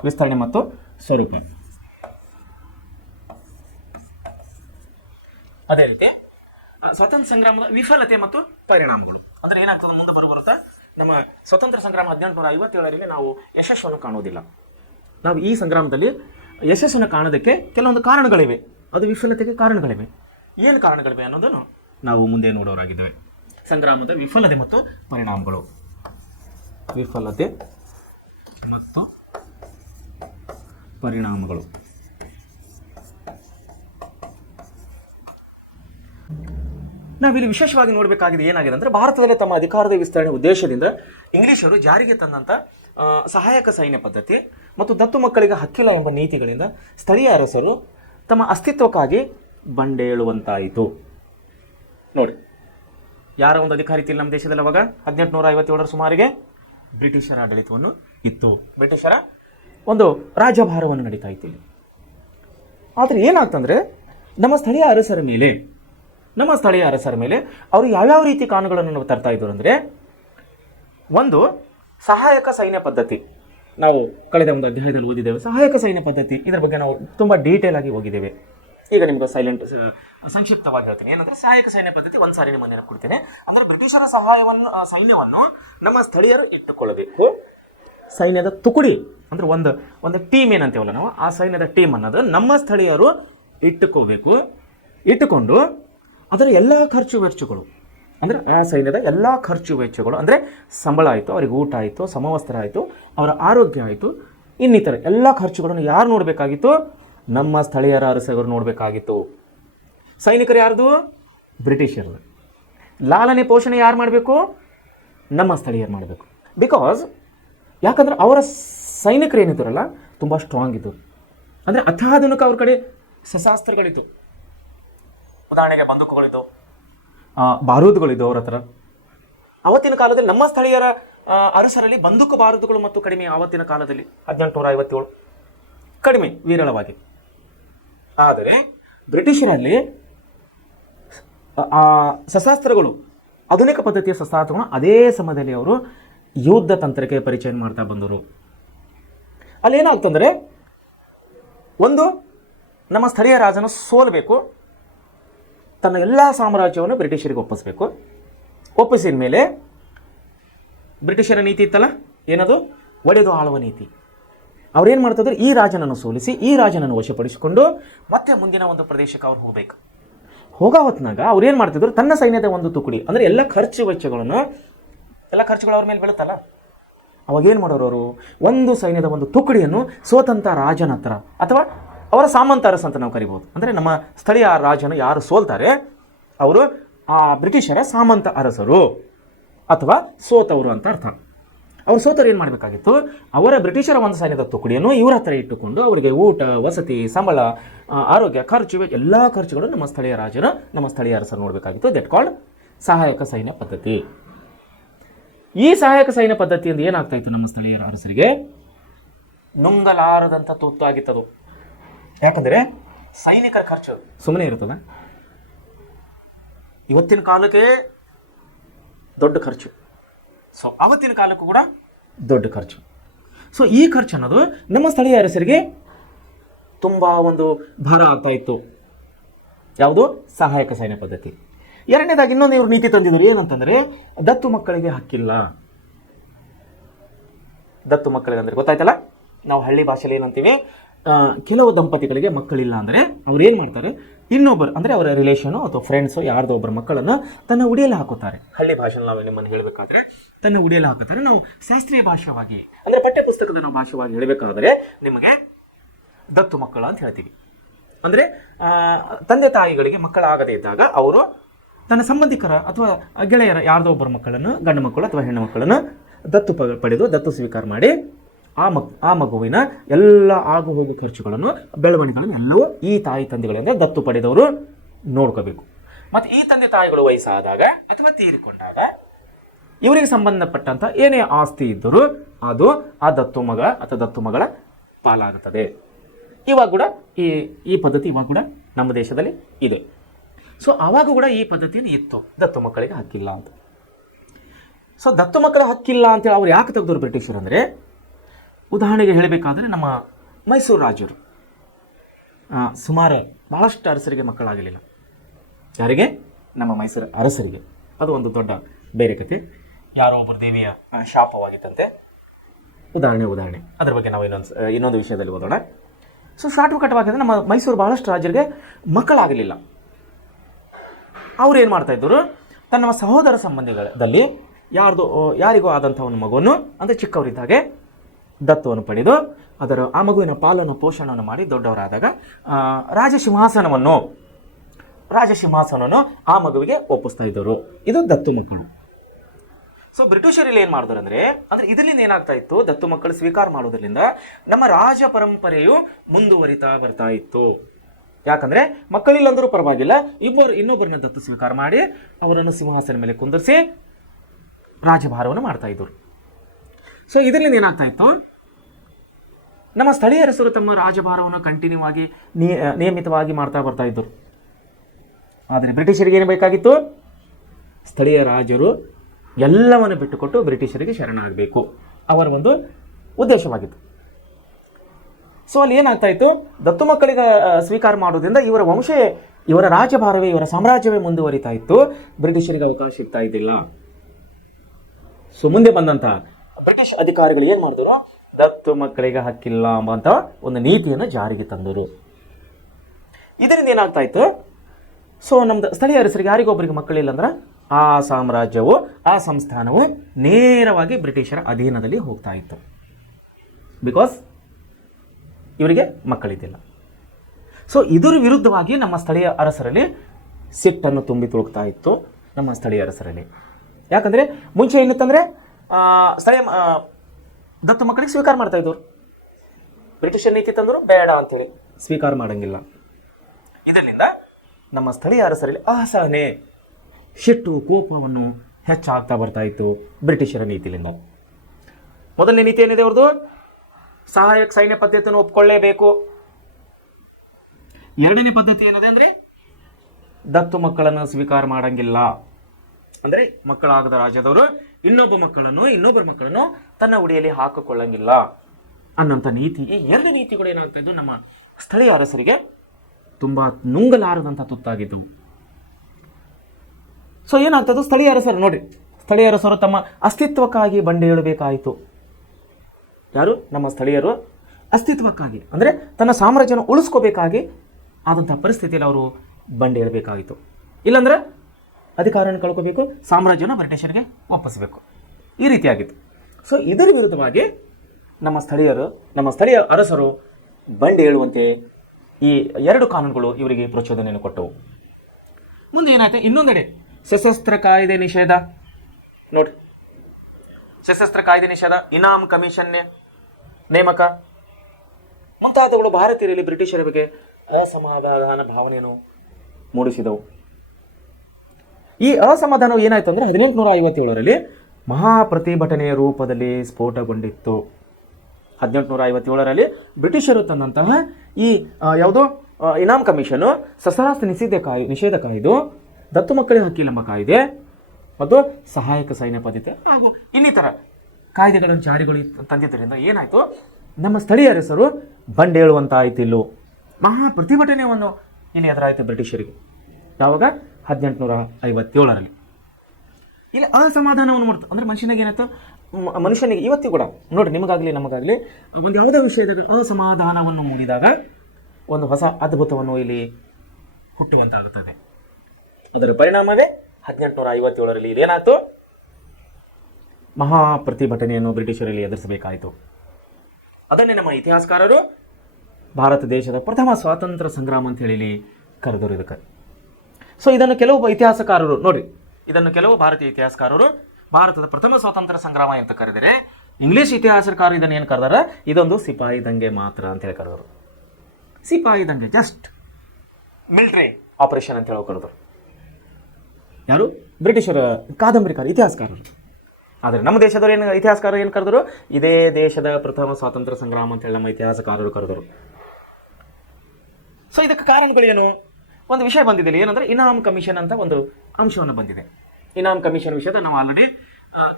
ವಿಸ್ತರಣೆ ಮತ್ತು ಸ್ವರೂಪ. ಅದೇ ರೀತಿ ಸ್ವಾತಂತ್ರ್ಯ ಸಂಗ್ರಾಮದ ವಿಫಲತೆ ಮತ್ತು ಪರಿಣಾಮಗಳು. ಅಂದರೆ ಏನಾಗ್ತದೆ, ಮುಂದೆ ಬರುತ್ತಾ ನಮ್ಮ ಸ್ವಾತಂತ್ರ್ಯ ಸಂಗ್ರಾಮ 1857ರಲ್ಲಿ ನಾವು ಯಶಸ್ಸನ್ನು ಕಾಣುವುದಿಲ್ಲ. ನಾವು ಈ ಸಂಗ್ರಾಮದಲ್ಲಿ ಯಶಸ್ಸನ್ನು ಕಾಣೋದಕ್ಕೆ ಕೆಲವೊಂದು ಕಾರಣಗಳಿವೆ, ಅದು ವಿಫಲತೆಗೆ ಕಾರಣಗಳಿವೆ. ಏನು ಕಾರಣಗಳಿವೆ ಅನ್ನೋದನ್ನು ನಾವು ಮುಂದೆ ನೋಡೋರಾಗಿದ್ದೇವೆ. ಸಂಗ್ರಾಮದ ವಿಫಲತೆ ಮತ್ತು ಪರಿಣಾಮಗಳು. ವಿಫಲತೆ ಮತ್ತು ಪರಿಣಾಮಗಳು. ನಾವಿಲ್ಲಿ ವಿಶೇಷವಾಗಿ ನೋಡಬೇಕಾಗಿದೆ ಏನಾಗಿದೆ ಅಂದರೆ, ಭಾರತದಲ್ಲಿ ತಮ್ಮ ಅಧಿಕಾರದ ವಿಸ್ತರಣೆ ಉದ್ದೇಶದಿಂದ ಇಂಗ್ಲಿಷರು ಜಾರಿಗೆ ತಂದಂಥ ಸಹಾಯಕ ಸೈನ್ಯ ಪದ್ಧತಿ ಮತ್ತು ದತ್ತು ಮಕ್ಕಳಿಗೆ ಹಕ್ಕಿಲ್ಲ ಎಂಬ ನೀತಿಗಳಿಂದ ಸ್ಥಳೀಯ ಅರಸರು ತಮ್ಮ ಅಸ್ತಿತ್ವಕ್ಕಾಗಿ ಬಂಡೇಳುವಂತಾಯಿತು. ನೋಡಿ, ಯಾರ ಒಂದು ಅಧಿಕಾರ ಇತ್ತಿಲ್ಲ ನಮ್ಮ ದೇಶದಲ್ಲಿ ಅವಾಗ 1857ರ ಸುಮಾರಿಗೆ ಬ್ರಿಟಿಷರ ಆಡಳಿತವನ್ನು ಇತ್ತು. ಬ್ರಿಟಿಷರ ಒಂದು ರಾಜ್ಯಭಾರವನ್ನು ನಡೀತಾ ಇತ್ತು ಇಲ್ಲಿ. ಆದರೆ ಏನಾಗ್ತಂದ್ರೆ, ನಮ್ಮ ಸ್ಥಳೀಯ ಅರಸರ ಮೇಲೆ ಅವರು ಯಾವ್ಯಾವ ರೀತಿ ಕಾನೂನುಗಳನ್ನು ನಾವು ತರ್ತಾ ಇದ್ರು ಅಂದರೆ, ಒಂದು ಸಹಾಯಕ ಸೈನ್ಯ ಪದ್ಧತಿ. ನಾವು ಕಳೆದ ಒಂದು ಅಧ್ಯಾಯದಲ್ಲಿ ಓದಿದ್ದೇವೆ ಸಹಾಯಕ ಸೈನ್ಯ ಪದ್ಧತಿ. ಇದರ ಬಗ್ಗೆ ನಾವು ತುಂಬ ಡೀಟೇಲ್ ಆಗಿ ಹೋಗಿದ್ದೇವೆ. ಈಗ ನಿಮ್ಗೆ ಸಂಕ್ಷಿಪ್ತವಾಗಿ ಹೇಳ್ತೀನಿ. ಏನಂದ್ರೆ, ಸಹಾಯಕ ಸೈನ್ಯ ಪದ್ಧತಿ ಒಂದು ಸಾರಿ ನಿಮ್ಮ ನೆನಪು ಕೊಡ್ತೇನೆ. ಅಂದರೆ ಬ್ರಿಟಿಷರ ಸೈನ್ಯವನ್ನು ನಮ್ಮ ಸ್ಥಳೀಯರು ಇಟ್ಟುಕೊಳ್ಳಬೇಕು. ಸೈನ್ಯದ ತುಕುಡಿ ಅಂದ್ರೆ ಒಂದು ಟೀಮ್ ಏನಂತೇವಲ್ಲ ನಾವು, ಆ ಸೈನ್ಯದ ಟೀಮ್ ಅನ್ನೋದು ನಮ್ಮ ಸ್ಥಳೀಯರು ಇಟ್ಟುಕೊಂಡು ಅದರ ಎಲ್ಲ ಖರ್ಚು ವೆಚ್ಚಗಳು, ಅಂದರೆ ಆ ಸೈನ್ಯದ ಎಲ್ಲ ಖರ್ಚು ವೆಚ್ಚಗಳು, ಅಂದರೆ ಸಂಬಳ ಆಯಿತು, ಅವರಿಗೆ ಊಟ ಆಯಿತು, ಸಮವಸ್ತ್ರ ಆಯಿತು, ಅವರ ಆರೋಗ್ಯ ಆಯಿತು, ಇನ್ನಿತರ ಎಲ್ಲ ಖರ್ಚುಗಳನ್ನು ಯಾರು ನೋಡಬೇಕಾಗಿತ್ತು? ನಮ್ಮ ಸ್ಥಳೀಯರ ಅರಸರು ನೋಡಬೇಕಾಗಿತ್ತು. ಸೈನಿಕರು ಯಾರ್ದು? ಬ್ರಿಟಿಷರು. ಲಾಲನೆ ಪೋಷಣೆ ಯಾರು ಮಾಡಬೇಕು? ನಮ್ಮ ಸ್ಥಳೀಯರು ಮಾಡಬೇಕು. ಯಾಕಂದ್ರೆ ಅವರ ಸೈನಿಕರು ಏನಿದ್ದಾರಲ್ಲ ತುಂಬ ಸ್ಟ್ರಾಂಗ್ ಇದ್ದರು. ಅಂದರೆ ಅತ್ಯಾಧುನಿಕ ಅವ್ರ ಕಡೆ ಶಸ್ತ್ರಾಸ್ತ್ರಗಳಿತ್ತು. ಉದಾಹರಣೆಗೆ ಬಂದೂಕುಗಳಿತ್ತು, ಬಾರೂದುಗಳಿದ್ದು ಅವ್ರ ಹತ್ರ. ಅವತ್ತಿನ ಕಾಲದಲ್ಲಿ ನಮ್ಮ ಸ್ಥಳೀಯರ ಅರಸರಲ್ಲಿ ಬಂದೂಕು ಬಾರೂದುಗಳು ಮತ್ತು ಕಡಿಮೆ. ಆವತ್ತಿನ ಕಾಲದಲ್ಲಿ 1857 ಕಡಿಮೆ ವಿರಳವಾಗಿ. ಆದರೆ ಬ್ರಿಟಿಷರಲ್ಲಿ ಶಸ್ತ್ರಾಸ್ತ್ರಗಳು, ಆಧುನಿಕ ಪದ್ಧತಿಯ ಶಸ್ತ್ರಾಸ್ತ್ರಗಳು ಅದೇ ಸಮಯದಲ್ಲಿ ಅವರು ಯುದ್ಧ ತಂತ್ರಕ್ಕೆ ಪರಿಚಯ ಮಾಡ್ತಾ ಬಂದರು. ಅಲ್ಲೇನಾಗ್ತಂದರೆ, ಒಂದು ನಮ್ಮ ಸ್ಥಳೀಯ ರಾಜನು ಸೋಲಬೇಕು, ತನ್ನ ಎಲ್ಲ ಸಾಮ್ರಾಜ್ಯವನ್ನು ಬ್ರಿಟಿಷರಿಗೆ ಒಪ್ಪಿಸಬೇಕು. ಒಪ್ಪಿಸಿದ ಮೇಲೆ ಬ್ರಿಟಿಷರ ನೀತಿ ಇತ್ತಲ್ಲ, ಏನದು, ಒಡೆದು ಆಳುವ ನೀತಿ. ಅವ್ರೇನು ಮಾಡ್ತಿದ್ರು, ಈ ರಾಜನನ್ನು ಸೋಲಿಸಿ ಈ ರಾಜನನ್ನು ವಶಪಡಿಸಿಕೊಂಡು ಮತ್ತೆ ಮುಂದಿನ ಒಂದು ಪ್ರದೇಶಕ್ಕೆ ಅವ್ರು ಹೋಗ್ಬೇಕು. ಹೋಗೋ ಹೊತ್ನಾಗ ಅವ್ರೇನು ಮಾಡ್ತಿದ್ರು, ತನ್ನ ಸೈನ್ಯದ ಒಂದು ತುಕಡಿ, ಅಂದರೆ ಎಲ್ಲ ಖರ್ಚು ವೆಚ್ಚಗಳು ಅವ್ರ ಮೇಲೆ ಬೀಳುತ್ತಲ್ಲ, ಅವಾಗೇನು ಮಾಡೋರು ಅವರು, ಒಂದು ಸೈನ್ಯದ ಒಂದು ತುಕಡಿಯನ್ನು ಸ್ವತಂತ್ರ ರಾಜನ ಹತ್ರ ಅಥವಾ ಅವರ ಸಾಮಂತ ಅರಸ ಅಂತ ನಾವು ಕರಿಬೋದು. ಅಂದರೆ ನಮ್ಮ ಸ್ಥಳೀಯ ರಾಜನು ಯಾರು ಸೋಲ್ತಾರೆ ಅವರು ಆ ಬ್ರಿಟಿಷರ ಸಾಮಂತ ಅರಸರು ಅಥವಾ ಸೋತವರು ಅಂತ ಅರ್ಥ. ಅವ್ರು ಸೋತರು ಏನು ಮಾಡಬೇಕಾಗಿತ್ತು, ಅವರ ಬ್ರಿಟಿಷರ ಒಂದು ಸೈನ್ಯದ ತುಕಡಿಯನ್ನು ಇವರ ಹತ್ರ ಇಟ್ಟುಕೊಂಡು ಅವರಿಗೆ ಊಟ, ವಸತಿ, ಸಂಬಳ, ಆರೋಗ್ಯ ಖರ್ಚು, ಎಲ್ಲ ಖರ್ಚುಗಳು ನಮ್ಮ ಸ್ಥಳೀಯ ರಾಜನ, ನಮ್ಮ ಸ್ಥಳೀಯ ಅರಸರು ನೋಡಬೇಕಾಗಿತ್ತು. ದಟ್ ಕಾಲ್ಡ್ ಸಹಾಯಕ ಸೈನ್ಯ ಪದ್ಧತಿ. ಈ ಸಹಾಯಕ ಸೈನ್ಯ ಪದ್ಧತಿಯಿಂದ ಏನಾಗ್ತಾ ಇತ್ತು, ನಮ್ಮ ಸ್ಥಳೀಯ ಅರಸರಿಗೆ ನುಂಗಲಾರದಂಥ ತುತ್ತು ಆಗಿತ್ತದು. ಯಾಕಂದರೆ ಸೈನಿಕರ ಖರ್ಚು ಸುಮ್ಮನೆ ಇರ್ತದೆ. ಇವತ್ತಿನ ಕಾಲಕ್ಕೆ ದೊಡ್ಡ ಖರ್ಚು, ಸೊ ಅವತ್ತಿನ ಕಾಲಕ್ಕೂ ಕೂಡ ದೊಡ್ಡ ಖರ್ಚು. ಸೊ ಈ ಖರ್ಚು ಅನ್ನೋದು ನಮ್ಮ ಸ್ಥಳೀಯ ಅರಸರಿಗೆ ತುಂಬ ಒಂದು ಭಾರ ಆಗ್ತಾ ಇತ್ತು. ಯಾವುದು, ಸಹಾಯಕ ಸೈನ್ಯ ಪದ್ಧತಿ. ಎರಡನೇದಾಗಿ ಇನ್ನೊಂದು ಇವರು ನೀತಿ ತಂದಿದ್ರು, ಏನಂತಂದರೆ ದತ್ತು ಮಕ್ಕಳಿಗೆ ಹಕ್ಕಿಲ್ಲ. ದತ್ತು ಮಕ್ಕಳಿಗೆ ಅಂದರೆ ಗೊತ್ತಾಯ್ತಲ್ಲ, ನಾವು ಹಳ್ಳಿ ಭಾಷೆಯಲ್ಲಿ ಏನಂತೀವಿ, ಕೆಲವು ದಂಪತಿಗಳಿಗೆ ಮಕ್ಕಳಿಲ್ಲ ಅಂದರೆ ಅವ್ರು ಏನು ಮಾಡ್ತಾರೆ, ಇನ್ನೊಬ್ಬರು ಅಂದರೆ ಅವರ ರಿಲೇಷನು ಅಥವಾ ಫ್ರೆಂಡ್ಸು ಯಾರ್ದೋ ಒಬ್ಬರ ಮಕ್ಕಳನ್ನು ತನ್ನ ಉಡಿಯಲ್ಲಿ ಹಾಕುತ್ತಾರೆ. ಹಳ್ಳಿ ಭಾಷೆಯಲ್ಲಿ ನಾವು ನಿಮ್ಮನ್ನು ಹೇಳಬೇಕಾದ್ರೆ ತನ್ನ ಉಡಿಯಲ್ಲಿ ಹಾಕುತ್ತಾರೆ. ನಾವು ಶಾಸ್ತ್ರೀಯ ಭಾಷೆವಾಗಿ ಅಂದರೆ ಪಠ್ಯಪುಸ್ತಕದ ನಾವು ಭಾಷೆವಾಗಿ ಹೇಳಬೇಕಾದ್ರೆ ನಿಮಗೆ ದತ್ತು ಮಕ್ಕಳು ಅಂತ ಹೇಳ್ತೀವಿ. ಅಂದರೆ ತಂದೆ ತಾಯಿಗಳಿಗೆ ಮಕ್ಕಳಾಗದೇ ಇದ್ದಾಗ ಅವರು ತನ್ನ ಸಂಬಂಧಿಕರ ಅಥವಾ ಗೆಳೆಯರ ಯಾರ್ದೋ ಒಬ್ಬರ ಮಕ್ಕಳನ್ನು, ಗಂಡು ಮಕ್ಕಳು ಅಥವಾ ಹೆಣ್ಣು ಮಕ್ಕಳನ್ನು ದತ್ತು ಪಡೆದು ದತ್ತು ಸ್ವೀಕಾರ ಮಾಡಿ ಆ ಮಗುವಿನ ಎಲ್ಲ ಆಗು ಹೋಗು ಖರ್ಚುಗಳನ್ನು, ಬೆಳವಣಿಗೆಗಳನ್ನು ಎಲ್ಲವೂ ಈ ತಾಯಿ ತಂದೆಗಳಿಂದ ದತ್ತು ಪಡೆದವರು ನೋಡ್ಕೋಬೇಕು. ಮತ್ತು ಈ ತಂದೆ ತಾಯಿಗಳು ವಯಸ್ಸಾದಾಗ ಅಥವಾ ತೀರಿಕೊಂಡಾಗ ಇವರಿಗೆ ಸಂಬಂಧಪಟ್ಟಂಥ ಏನೇ ಆಸ್ತಿ ಇದ್ದರೂ ಅದು ಆ ದತ್ತು ಮಗ ಅಥವಾ ದತ್ತು ಮಗಳ ಪಾಲಾಗುತ್ತದೆ. ಇವಾಗ ಕೂಡ ಈ ಪದ್ಧತಿ ಇವಾಗ ಕೂಡ ನಮ್ಮ ದೇಶದಲ್ಲಿ ಇದೆ. ಸೊ ಆವಾಗ ಕೂಡ ಈ ಪದ್ಧತಿಯನ್ನು ಇತ್ತು, ದತ್ತು ಮಕ್ಕಳಿಗೆ ಹಕ್ಕಿಲ್ಲ ಅಂತ. ಸೊ ದತ್ತು ಮಕ್ಕಳ ಹಕ್ಕಿಲ್ಲ ಅಂತೇಳಿ ಅವ್ರು ಯಾಕೆ ತೆಗೆದ್ರು ಬ್ರಿಟಿಷರು ಅಂದರೆ, ಉದಾಹರಣೆಗೆ ಹೇಳಬೇಕಾದ್ರೆ ನಮ್ಮ ಮೈಸೂರು ರಾಜರು ಸುಮಾರು ಬಹಳಷ್ಟು ಅರಸರಿಗೆ ಮಕ್ಕಳಾಗಲಿಲ್ಲ. ಯಾರಿಗೆ, ನಮ್ಮ ಮೈಸೂರು ಅರಸರಿಗೆ. ಅದು ಒಂದು ದೊಡ್ಡ ಬೇರೆ ಕತೆ. ಯಾರೋ ಒಬ್ಬರು ದೇವಿಯ ಶಾಪವಾಗಿತ್ತಂತೆ. ಉದಾಹರಣೆ ಅದ್ರ ಬಗ್ಗೆ ನಾವು ಇನ್ನೊಂದು ವಿಷಯದಲ್ಲಿ ಓದೋಣ. ಸೊ ಶಾರ್ಟ್ ಕಟ್ವಾಗಿದ್ರೆ ನಮ್ಮ ಮೈಸೂರು ಬಹಳಷ್ಟು ರಾಜರಿಗೆ ಮಕ್ಕಳಾಗಲಿಲ್ಲ. ಅವ್ರು ಏನು ಮಾಡ್ತಾಯಿದ್ರು, ತನ್ನ ಸಹೋದರ ಸಂಬಂಧಿಗಳಲ್ಲಿ ಯಾರಿಗೋ ಆದಂಥ ಒಂದು ಮಗುವನ್ನು ಅಂದರೆ ಚಿಕ್ಕವರಿದ್ದಾಗೆ ದತ್ತವನ್ನು ಪಡೆದು ಆ ಮಗುವಿನ ಪಾಲನ್ನು ಪೋಷಣೆಯನ್ನು ಮಾಡಿ ದೊಡ್ಡವರಾದಾಗ ರಾಜಸಿಂಹಾಸನವನ್ನು ಆ ಮಗುವಿಗೆ ಒಪ್ಪಿಸ್ತಾ ಇದ್ದರು. ಇದು ದತ್ತು ಮಕ್ಕಳು. ಸೊ ಬ್ರಿಟಿಷರಲ್ಲಿ ಏನು ಮಾಡಿದ್ರು ಅಂದರೆ ಇದರಿಂದ ಏನಾಗ್ತಾ ಇತ್ತು, ದತ್ತು ಮಕ್ಕಳು ಸ್ವೀಕಾರ ಮಾಡೋದ್ರಿಂದ ನಮ್ಮ ರಾಜ ಪರಂಪರೆಯು ಮುಂದುವರಿತಾ ಬರ್ತಾ ಇತ್ತು. ಯಾಕಂದರೆ ಮಕ್ಕಳಿಲ್ಲಂದ್ರೂ ಪರವಾಗಿಲ್ಲ, ಇನ್ನೊಬ್ಬರನ್ನ ದತ್ತು ಸ್ವೀಕಾರ ಮಾಡಿ ಅವರನ್ನು ಸಿಂಹಾಸನ ಮೇಲೆ ಕುಂದಿರಿಸಿ ರಾಜಭಾರವನ್ನು ಮಾಡ್ತಾ ಇದ್ದರು. ಸೊ ಇದರಿಂದ ಏನಾಗ್ತಾ ಇತ್ತು, ನಮ್ಮ ಸ್ಥಳೀಯ ಅರಸರು ತಮ್ಮ ರಾಜಭಾರವನ್ನು ಕಂಟಿನ್ಯೂ ಆಗಿ ನಿಯಮಿತವಾಗಿ ಮಾಡ್ತಾ ಬರ್ತಾ ಇದ್ದರು. ಆದರೆ ಬ್ರಿಟಿಷರಿಗೆ ಏನು ಬೇಕಾಗಿತ್ತು, ಸ್ಥಳೀಯ ರಾಜರು ಎಲ್ಲವನ್ನು ಬಿಟ್ಟುಕೊಟ್ಟು ಬ್ರಿಟಿಷರಿಗೆ ಶರಣಾಗಬೇಕು, ಅವರ ಒಂದು ಉದ್ದೇಶವಾಗಿತ್ತು. ಸೊ ಅಲ್ಲಿ ಏನಾಗ್ತಾ ಇತ್ತು, ದತ್ತು ಮಕ್ಕಳಿಗೆ ಸ್ವೀಕಾರ ಮಾಡೋದ್ರಿಂದ ಇವರ ರಾಜಭಾರವೇ, ಇವರ ಸಾಮ್ರಾಜ್ಯವೇ ಮುಂದುವರಿತಾ ಇತ್ತು. ಬ್ರಿಟಿಷರಿಗೆ ಅವಕಾಶ ಸಿಗ್ತಾ ಇದ್ದಿಲ್ಲ. ಸೊ ಮುಂದೆ ಬಂದಂಥ ಬ್ರಿಟಿಷ್ ಅಧಿಕಾರಿಗಳು ಏನು ಮಾಡಿದ್ರು, ದತ್ತು ಮಕ್ಕಳಿಗೆ ಹಕ್ಕಿಲ್ಲ ಎಂಬಂಥ ಒಂದು ನೀತಿಯನ್ನು ಜಾರಿಗೆ ತಂದರು. ಇದರಿಂದ ಏನಾಗ್ತಾ ಇತ್ತು, ಸೊ ನಮ್ದು ಸ್ಥಳೀಯ ಅರಸರಿಗೆ ಯಾರಿಗೊಬ್ಬರಿಗೆ ಮಕ್ಕಳಿಲ್ಲ ಅಂದ್ರೆ ಆ ಸಾಮ್ರಾಜ್ಯವು, ಆ ಸಂಸ್ಥಾನವು ನೇರವಾಗಿ ಬ್ರಿಟಿಷರ ಅಧೀನದಲ್ಲಿ ಹೋಗ್ತಾ ಇತ್ತು. ಬಿಕಾಸ್ ಇವರಿಗೆ ಮಕ್ಕಳಿದ್ದಿಲ್ಲ. ಸೊ ಇದರ ವಿರುದ್ಧವಾಗಿ ನಮ್ಮ ಸ್ಥಳೀಯ ಅರಸರಲ್ಲಿ ಸಿಟ್ಟನ್ನು ತುಂಬಿ ತುಳುಕ್ತಾ ಇತ್ತು ನಮ್ಮ ಸ್ಥಳೀಯ ಅರಸರಲ್ಲಿ. ಯಾಕಂದರೆ ಮುಂಚೆ ಏನಿತ್ತಂದರೆ ಸ್ಥಳೀಯ ದತ್ತು ಮಕ್ಕಳಿಗೆ ಸ್ವೀಕಾರ ಮಾಡ್ತಾ ಇದ್ದವರು, ಬ್ರಿಟಿಷರ್ ನೀತಿ ತಂದರು ಬೇಡ ಅಂಥೇಳಿ ಸ್ವೀಕಾರ ಮಾಡೋಂಗಿಲ್ಲ. ಇದರಿಂದ ನಮ್ಮ ಸ್ಥಳೀಯ ಅರಸರಲ್ಲಿ ಅಸಹನೆ, ಸಿಟ್ಟು, ಕೋಪವನ್ನು ಹೆಚ್ಚಾಗ್ತಾ ಬರ್ತಾ ಇತ್ತು ಬ್ರಿಟಿಷರ ನೀತಿಯಿಂದ. ಮೊದಲನೇ ನೀತಿ ಏನಿದೆ ಅವ್ರದ್ದು, ಸಹಾಯಕ ಸೈನ್ಯ ಪದ್ಧತಿಯನ್ನು ಒಪ್ಕೊಳ್ಳೇಬೇಕು. ಎರಡನೇ ಪದ್ಧತಿ ಏನದೆ ಅಂದರೆ ದತ್ತು ಮಕ್ಕಳನ್ನು ಸ್ವೀಕಾರ ಮಾಡಂಗಿಲ್ಲ. ಅಂದರೆ ಮಕ್ಕಳಾಗದ ರಾಜ್ಯದವರು ಇನ್ನೊಬ್ಬರ ಮಕ್ಕಳನ್ನು ತನ್ನ ಉಡಿಯಲ್ಲಿ ಹಾಕಿಕೊಳ್ಳಂಗಿಲ್ಲ ಅನ್ನೋಂಥ ನೀತಿ. ಈ ಎರಡು ನೀತಿಗಳು ಏನಾಗ್ತಾ ಇದ್ದು ನಮ್ಮ ಸ್ಥಳೀಯ ಅರಸರಿಗೆ ತುಂಬ ನುಂಗಲಾರದಂಥ ತುತ್ತಾಗಿದ್ದು. ಸೊ ಏನಾಗ್ತದ್ದು, ಸ್ಥಳೀಯ ಅರಸರು ನೋಡಿ, ಸ್ಥಳೀಯ ಅರಸರು ತಮ್ಮ ಅಸ್ತಿತ್ವಕ್ಕಾಗಿ ಬಂಡೆ ಏಳಬೇಕಾಯಿತು. ಯಾರು? ನಮ್ಮ ಸ್ಥಳೀಯರು ಅಸ್ತಿತ್ವಕ್ಕಾಗಿ, ಅಂದರೆ ತನ್ನ ಸಾಮ್ರಾಜ್ಯನ ಉಳಿಸ್ಕೋಬೇಕಾಗಿ ಆದಂಥ ಪರಿಸ್ಥಿತಿಯಲ್ಲಿ ಅವರು ಬಂಡೆ ಏಳಬೇಕಾಯಿತು. ಇಲ್ಲಾಂದ್ರೆ ಅಧಿಕಾರನ ಕಳ್ಕೋಬೇಕು, ಸಾಮ್ರಾಜ್ಯನ ಬ್ರಿಟಿಷರಿಗೆ ವಾಪಸ್ಬೇಕು. ಈ ರೀತಿಯಾಗಿತ್ತು. ಸೊ ಇದರ ವಿರುದ್ಧವಾಗಿ ನಮ್ಮ ಸ್ಥಳೀಯ ಅರಸರು ಬಂಡೆ ಏಳುವಂತೆ ಈ ಎರಡು ಕಾನೂನುಗಳು ಇವರಿಗೆ ಪ್ರಚೋದನೆಯನ್ನು ಕೊಟ್ಟವು. ಮುಂದೆ ಏನಾಯ್ತು, ಇನ್ನೊಂದೆಡೆ ಸಶಸ್ತ್ರ ಕಾಯ್ದೆ ನಿಷೇಧ. ನೋಡಿ, ಸಶಸ್ತ್ರ ಕಾಯ್ದೆ ನಿಷೇಧ, ಇನಾಮ್ ಕಮಿಷನ್ ನೇಮಕ ಮುಂತಾದವುಗಳು ಭಾರತೀಯರಲ್ಲಿ ಬ್ರಿಟಿಷರ ಬಗ್ಗೆ ಅಸಮಾಧಾನ ಭಾವನೆಯನ್ನು ಮೂಡಿಸಿದವು. ಈ ಅಸಮಾಧಾನವು ಏನಾಯ್ತು ಅಂದರೆ 1857ರಲ್ಲಿ ಮಹಾಪ್ರತಿಭಟನೆಯ ರೂಪದಲ್ಲಿ ಸ್ಫೋಟಗೊಂಡಿತ್ತು. 1857ರಲ್ಲಿ ಬ್ರಿಟಿಷರು ತಂದಂತಹ ಈ ಯಾವುದೋ ಇನಾಮ್ ಕಮಿಷನು, ಶಸ್ತ್ರಾಸ್ತ್ರ ನಿಷೇಧ ಕಾಯ್ದು, ದತ್ತು ಮಕ್ಕಳಿಗೆ ಹಕ್ಕಿಲೆಂಬ ಕಾಯ್ದೆ ಮತ್ತು ಸಹಾಯಕ ಸೈನ್ಯ ಪದ್ಧತಿ ಹಾಗೂ ಇನ್ನಿತರ ಕಾಯ್ದೆಗಳನ್ನು ಜಾರಿಗಳು ತಂದಿದ್ದರಿಂದ ಏನಾಯಿತು, ನಮ್ಮ ಸ್ಥಳೀಯ ಅರಸರು ಬಂಡೇಳುವಂತಾಯಿತು. ಇಲ್ಲೂ ಮಹಾ ಪ್ರತಿಭಟನೆಯನ್ನು ಇಲ್ಲಿ ಎದುರಾಯಿತು ಬ್ರಿಟಿಷರಿಗೆ. ಯಾವಾಗ? 1857ರಲ್ಲಿ. ಇಲ್ಲಿ ಅಸಮಾಧಾನವನ್ನು ಮಾಡ್ತು. ಅಂದರೆ ಮನುಷ್ಯನಿಗೆ ಇವತ್ತಿಗೂ ಕೂಡ ನೋಡಿ, ನಿಮಗಾಗಲಿ ನಮಗಾಗಲಿ ಒಂದು ಯಾವುದೇ ವಿಷಯದಾಗ ಅಸಮಾಧಾನವನ್ನು ಮೂಡಿದಾಗ ಒಂದು ಹೊಸ ಅದ್ಭುತವನ್ನು ಇಲ್ಲಿ ಹುಟ್ಟುವಂತಾಗುತ್ತದೆ. ಅದರ ಪರಿಣಾಮವೇ 1857ರಲ್ಲಿ ಇದೇನಾಯ್ತು, ಮಹಾ ಪ್ರತಿಭಟನೆಯನ್ನು ಬ್ರಿಟಿಷರಲ್ಲಿ ಎದುರಿಸಬೇಕಾಯಿತು. ಅದನ್ನೇ ನಮ್ಮ ಇತಿಹಾಸಕಾರರು ಭಾರತ ದೇಶದ ಪ್ರಥಮ ಸ್ವಾತಂತ್ರ್ಯ ಸಂಗ್ರಾಮ ಅಂತ ಹೇಳಿ ಕರೆದರು ಇದಕ್ಕೆ. ಸೊ ಇದನ್ನು ಕೆಲವು ಇತಿಹಾಸಕಾರರು ನೋಡಿ, ಇದನ್ನು ಕೆಲವು ಭಾರತೀಯ ಇತಿಹಾಸಕಾರರು ಭಾರತದ ಪ್ರಥಮ ಸ್ವಾತಂತ್ರ್ಯ ಸಂಗ್ರಾಮ ಅಂತ ಕರೆದರೆ, ಇಂಗ್ಲಿಷ್ ಇತಿಹಾಸಕಾರರು ಇದನ್ನು ಏನು ಕರೆದಾರ, ಇದೊಂದು ಸಿಪಾಯಿ ದಂಗೆ ಮಾತ್ರ ಅಂತ ಹೇಳಿ ಕರೆದರು. ಸಿಪಾಯಿ ದಂಗೆ, ಜಸ್ಟ್ ಮಿಲಿಟರಿ ಆಪರೇಷನ್ ಅಂತ ಹೇಳಿ ಕರೆದರು. ಯಾರು? ಬ್ರಿಟಿಷರ ಕಾದಂಬರಿಕಾರ ಇತಿಹಾಸಕಾರರು. ಆದರೆ ನಮ್ಮ ದೇಶದವರು ಇತಿಹಾಸಕಾರರು ಏನು ಕರೆದರು, ಇದೇ ದೇಶದ ಪ್ರಥಮ ಸ್ವಾತಂತ್ರ್ಯ ಸಂಗ್ರಾಮ ಅಂತ ಹೇಳಿ ನಮ್ಮ ಇತಿಹಾಸಕಾರರು ಕರೆದರು. ಸೊ ಇದಕ್ಕೆ ಕಾರಣಗಳೇನು? ಒಂದು ವಿಷಯ ಬಂದಿದೆ, ಏನಂದ್ರೆ ಇನಾಮ್ ಕಮಿಷನ್ ಅಂತ ಒಂದು ಅಂಶವನ್ನು ಬಂದಿದೆ. ಇನಾಮ್ ಕಮಿಷನ್ ವಿಷಯದ ನಾವು ಆಲ್ರೆಡಿ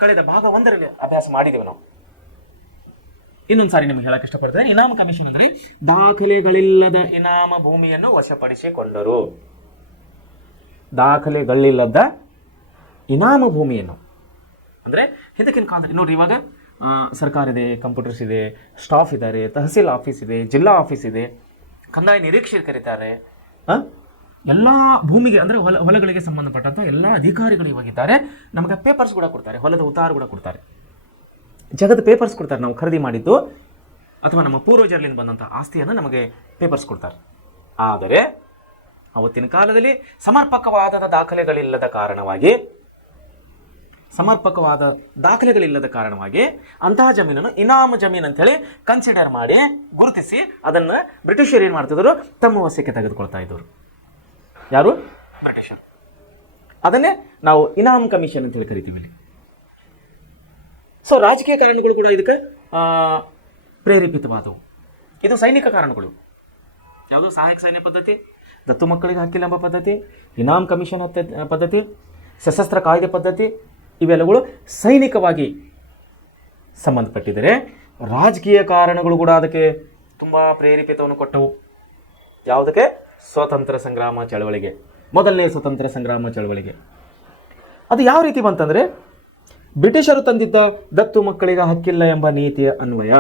ಕಳೆದ ಭಾಗ 1ರಲ್ಲಿ ಅಭ್ಯಾಸ ಮಾಡಿದ್ದೇವೆ ನಾವು. ಇನ್ನೊಂದು ಸಾರಿ ನಿಮಗೆ ಹೇಳಕ್ಕೆ ಇಷ್ಟಪಡ್ತೇನೆ. ಇನಾಮ್ ಕಮಿಷನ್ ಅಂದರೆ ದಾಖಲೆಗಳಿಲ್ಲದ ಇನಾಮ ಭೂಮಿಯನ್ನು ವಶಪಡಿಸಿಕೊಂಡರು. ದಾಖಲೆಗಳಿಲ್ಲದ ಇನಾಮ ಭೂಮಿಯನ್ನು ಅಂದರೆ ಹಿಂದಕ್ಕಿನ ಕಾಲದಲ್ಲಿ ನೋಡಿ, ಇವಾಗ ಸರ್ಕಾರ ಇದೆ, ಕಂಪ್ಯೂಟರ್ಸ್ ಇದೆ, ಸ್ಟಾಫ್ ಇದ್ದಾರೆ, ತಹಸೀಲ್ ಆಫೀಸ್ ಇದೆ, ಜಿಲ್ಲಾ ಆಫೀಸ್ ಇದೆ, ಕಂದಾಯ ನಿರೀಕ್ಷಕರಿದ್ದಾರೆ, ಎಲ್ಲ ಭೂಮಿಗೆ ಅಂದರೆ ಹೊಲಗಳಿಗೆ ಸಂಬಂಧಪಟ್ಟಂಥ ಎಲ್ಲ ಅಧಿಕಾರಿಗಳು ಇವಾಗಿದ್ದಾರೆ. ನಮಗೆ ಪೇಪರ್ಸ್ ಕೂಡ ಕೊಡ್ತಾರೆ, ಹೊಲದ ಉತ್ತಾರ ಕೂಡ ಕೊಡ್ತಾರೆ, ಜಗದ ಪೇಪರ್ಸ್ ಕೊಡ್ತಾರೆ. ನಾವು ಖರೀದಿ ಮಾಡಿದ್ದು ಅಥವಾ ನಮ್ಮ ಪೂರ್ವಜರ್ಲಿಂದ ಬಂದಂಥ ಆಸ್ತಿಯನ್ನು ನಮಗೆ ಪೇಪರ್ಸ್ ಕೊಡ್ತಾರೆ. ಆದರೆ ಅವತ್ತಿನ ಕಾಲದಲ್ಲಿ ಸಮರ್ಪಕವಾದ ದಾಖಲೆಗಳಿಲ್ಲದ ಕಾರಣವಾಗಿ ಅಂತಹ ಜಮೀನನ್ನು ಇನಾಮ ಜಮೀನು ಅಂತೇಳಿ ಕನ್ಸಿಡರ್ ಮಾಡಿ ಗುರುತಿಸಿ ಅದನ್ನು ಬ್ರಿಟಿಷರು ಏನು ಮಾಡ್ತಿದ್ರು, ತಮ್ಮ ವಶಕ್ಕೆ ತೆಗೆದುಕೊಳ್ತಾ ಇದ್ದರು. ಯಾರು? ಬ್ರಿಟಿಷರು. ಅದನ್ನೇ ನಾವು ಇನಾಮ್ ಕಮಿಷನ್ ಅಂತೇಳಿ ಕರಿತೀವಿ ಇಲ್ಲಿ. ಸೊ ರಾಜಕೀಯ ಕಾರಣಗಳು ಕೂಡ ಇದಕ್ಕೆ ಪ್ರೇರೇಪಿತವಾದವು. ಇದು ಸೈನಿಕ ಕಾರಣಗಳು. ಯಾವುದು? ಸಹಾಯಕ ಸೈನ್ಯ ಪದ್ಧತಿ, ದತ್ತು ಮಕ್ಕಳಿಗೆ ಹಕ್ಕಿಲೆಂಬ ಪದ್ಧತಿ, ಇನಾಮ್ ಕಮಿಷನ್ ಪದ್ಧತಿ, ಸಶಸ್ತ್ರ ಕಾಯ್ದೆ ಪದ್ಧತಿ, ಇವೆಲ್ಲಗಳು ಸೈನಿಕವಾಗಿ ಸಂಬಂಧಪಟ್ಟಿದ್ದರೆ ರಾಜಕೀಯ ಕಾರಣಗಳು ಕೂಡ ಅದಕ್ಕೆ ತುಂಬ ಪ್ರೇರೇಪಿತವನ್ನು ಕೊಟ್ಟವು. ಯಾವುದಕ್ಕೆ? ಸ್ವಾತಂತ್ರ್ಯ ಸಂಗ್ರಾಮ ಚಳವಳಿಗೆ, ಮೊದಲನೇ ಸ್ವತಂತ್ರ ಸಂಗ್ರಾಮ ಚಳವಳಿಗೆ. ಅದು ಯಾವ ರೀತಿ ಬಂತಂದರೆ, ಬ್ರಿಟಿಷರು ತಂದಿದ್ದ ದತ್ತು ಮಕ್ಕಳಿಗೆ ಹಕ್ಕಿಲ್ಲ ಎಂಬ ನೀತಿಯ ಅನ್ವಯ.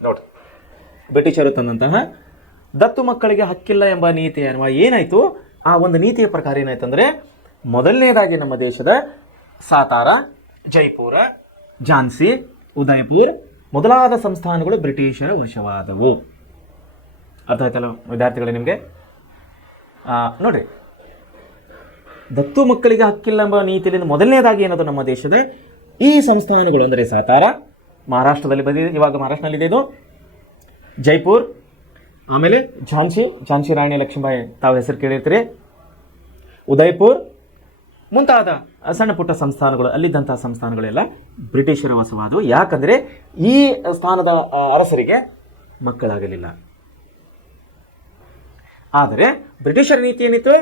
ನೋಡಿ, ಬ್ರಿಟಿಷರು ತಂದಂತಹ ದತ್ತು ಮಕ್ಕಳಿಗೆ ಹಕ್ಕಿಲ್ಲ ಎಂಬ ನೀತಿಯ ಅನ್ವಯ ಏನಾಯಿತು, ಆ ಒಂದು ನೀತಿಯ ಪ್ರಕಾರ ಏನಾಯ್ತಂದರೆ, ಮೊದಲನೇದಾಗಿ ನಮ್ಮ ದೇಶದ ಸಾತಾರ, ಜೈಪುರ, ಝಾನ್ಸಿ, ಉದಯಪುರ ಮೊದಲಾದ ಸಂಸ್ಥಾನಗಳು ಬ್ರಿಟಿಷರ ವಶವಾದವು. ಅರ್ಥ ಆಯ್ತಲ್ಲ ವಿದ್ಯಾರ್ಥಿಗಳೇ ನಿಮಗೆ? ನೋಡ್ರಿ, ದತ್ತು ಮಕ್ಕಳಿಗೆ ಹಕ್ಕಿಲ್ಲ ಎಂಬ ನೀತಿಯಿಂದ ಮೊದಲನೇದಾಗಿ ಏನದು, ನಮ್ಮ ದೇಶದ ಈ ಸಂಸ್ಥಾನಗಳು ಅಂದರೆ ಸಾತಾರ, ಮಹಾರಾಷ್ಟ್ರದಲ್ಲಿ ಬಂದಿದೆ, ಇವಾಗ ಮಹಾರಾಷ್ಟ್ರದಲ್ಲಿದೆ ಇದು, ಜೈಪುರ್, ಆಮೇಲೆ ಝಾನ್ಸಿ ರಾಣಿ ಲಕ್ಷ್ಮೀಬಾಯಿ ತಾವು ಹೆಸರು ಕೇಳಿರ್ತೀರಿ, ಉದಯಪುರ್, ಮುಂತಾದ ಸಣ್ಣ ಪುಟ್ಟ ಸಂಸ್ಥಾನಗಳು ಅಲ್ಲಿದ್ದಂಥ ಸಂಸ್ಥಾನಗಳೆಲ್ಲ ಬ್ರಿಟಿಷರ ವಶವಾದವು. ಯಾಕಂದರೆ ಈ ಸ್ಥಾನದ ಅರಸರಿಗೆ ಮಕ್ಕಳಾಗಲಿಲ್ಲ. ಆದರೆ ಬ್ರಿಟಿಷರ ನೀತಿ ಏನಿತ್ತು,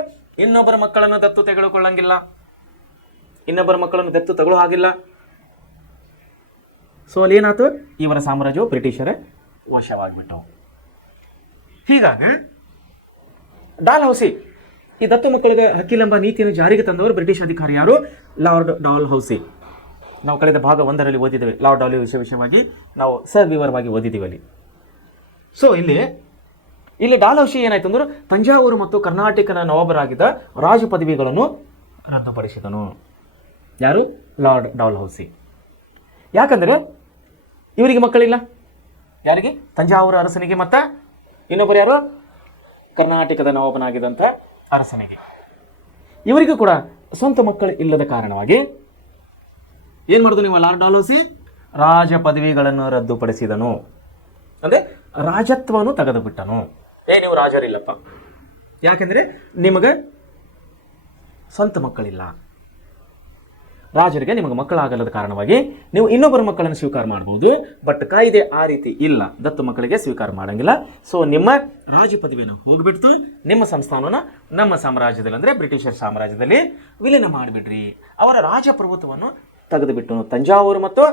ಇನ್ನೊಬ್ಬರ ಮಕ್ಕಳನ್ನು ದತ್ತು ತೆಗೆದುಕೊಳ್ಳಂಗಿಲ್ಲ, ಇನ್ನೊಬ್ಬರ ಮಕ್ಕಳನ್ನು ದತ್ತು ತಗೊಳ್ಳೋ ಹಾಗಿಲ್ಲ. ಸೊ ಅಲ್ಲಿ ಏನಾಯ್ತು, ಇವರ ಸಾಮ್ರಾಜ್ಯವು ಬ್ರಿಟಿಷರ ವಶವಾಗಿಬಿಟ್ಟು. ಹೀಗಾಗಿ ಡಾಲ್ ಹೌಸಿ ಈ ದತ್ತು ಮಕ್ಕಳಿಗೆ ಹಕ್ಕಿಲೆಂಬ ನೀತಿಯನ್ನು ಜಾರಿಗೆ ತಂದವರು ಬ್ರಿಟಿಷ್ ಅಧಿಕಾರಿ ಯಾರು? Lord Dalhousie. ನಾವು ಕಳೆದ ಭಾಗ 1ರಲ್ಲಿ ಓದಿದ್ದೇವೆ. ಲಾರ್ಡ್ ಡಾಲ್ ಹೌಸಿ ವಿಷಯವಾಗಿ ನಾವು ಸವಿವರವಾಗಿ ಓದಿದ್ದೀವಿ ಅಲ್ಲಿ. ಸೊ ಇಲ್ಲಿ ಡಾಲ್ ಹೌಸಿ ಏನಾಯ್ತು ಅಂದ್ರೆ ತಂಜಾವೂರು ಮತ್ತು ಕರ್ನಾಟಕದ ನವಾಬರಾಗಿದ್ದ ರಾಜ ಪದವಿಗಳನ್ನು ರದ್ದುಪಡಿಸಿದನು. ಯಾರು? Lord Dalhousie. ಯಾಕಂದರೆ ಇವರಿಗೆ ಮಕ್ಕಳಿಲ್ಲ. ಯಾರಿಗೆ? ತಂಜಾವೂರು ಅರಸನಿಗೆ ಮತ್ತು ಇನ್ನೊಬ್ಬರು ಯಾರು? ಕರ್ನಾಟಕದ ನವಾಬನಾಗಿದ್ದಂಥ ಅರಸನಿಗೆ. ಇವರಿಗೂ ಕೂಡ ಸ್ವಂತ ಮಕ್ಕಳು ಇಲ್ಲದ ಕಾರಣವಾಗಿ ಏನು ಮಾಡಿದ್ರು ನೀವು? ಲಾರ್ಡ್ ಡಾಲ್ ಹೌಸಿ ರಾಜ ಪದವಿಗಳನ್ನು ರದ್ದುಪಡಿಸಿದನು. ಅಂದರೆ ರಾಜತ್ವವನ್ನು ತೆಗೆದುಬಿಟ್ಟನು. ನೀವು ರಾಜರಿಲ್ಲಪ್ಪ, ಯಾಕೆಂದರೆ ನಿಮಗೆ ಸ್ವಂತ ಮಕ್ಕಳಿಲ್ಲ. ರಾಜರಿಗೆ ನಿಮಗೆ ಮಕ್ಕಳಾಗಲ್ಲದ ಕಾರಣವಾಗಿ ನೀವು ಇನ್ನೊಬ್ಬರ ಮಕ್ಕಳನ್ನು ಸ್ವೀಕಾರ ಮಾಡಬಹುದು, ಬಟ್ ಕಾಯ್ದೆ ಆ ರೀತಿ ಇಲ್ಲ, ದತ್ತು ಮಕ್ಕಳಿಗೆ ಸ್ವೀಕಾರ ಮಾಡಂಗಿಲ್ಲ. ಸೊ ನಿಮ್ಮ ರಾಜ ಪದವಿಯನ್ನು ಹೋಗ್ಬಿಡ್ತು, ನಿಮ್ಮ ಸಂಸ್ಥಾನವನ್ನು ನಮ್ಮ ಸಾಮ್ರಾಜ್ಯದಲ್ಲಿ ಅಂದರೆ ಬ್ರಿಟಿಷರ್ ಸಾಮ್ರಾಜ್ಯದಲ್ಲಿ ವಿಲೀನ ಮಾಡಿಬಿಡ್ರಿ. ಅವರ ರಾಜಪ್ರಭುತ್ವವನ್ನು ತೆಗೆದುಬಿಟ್ಟು ತಂಜಾವೂರು ಮತ್ತು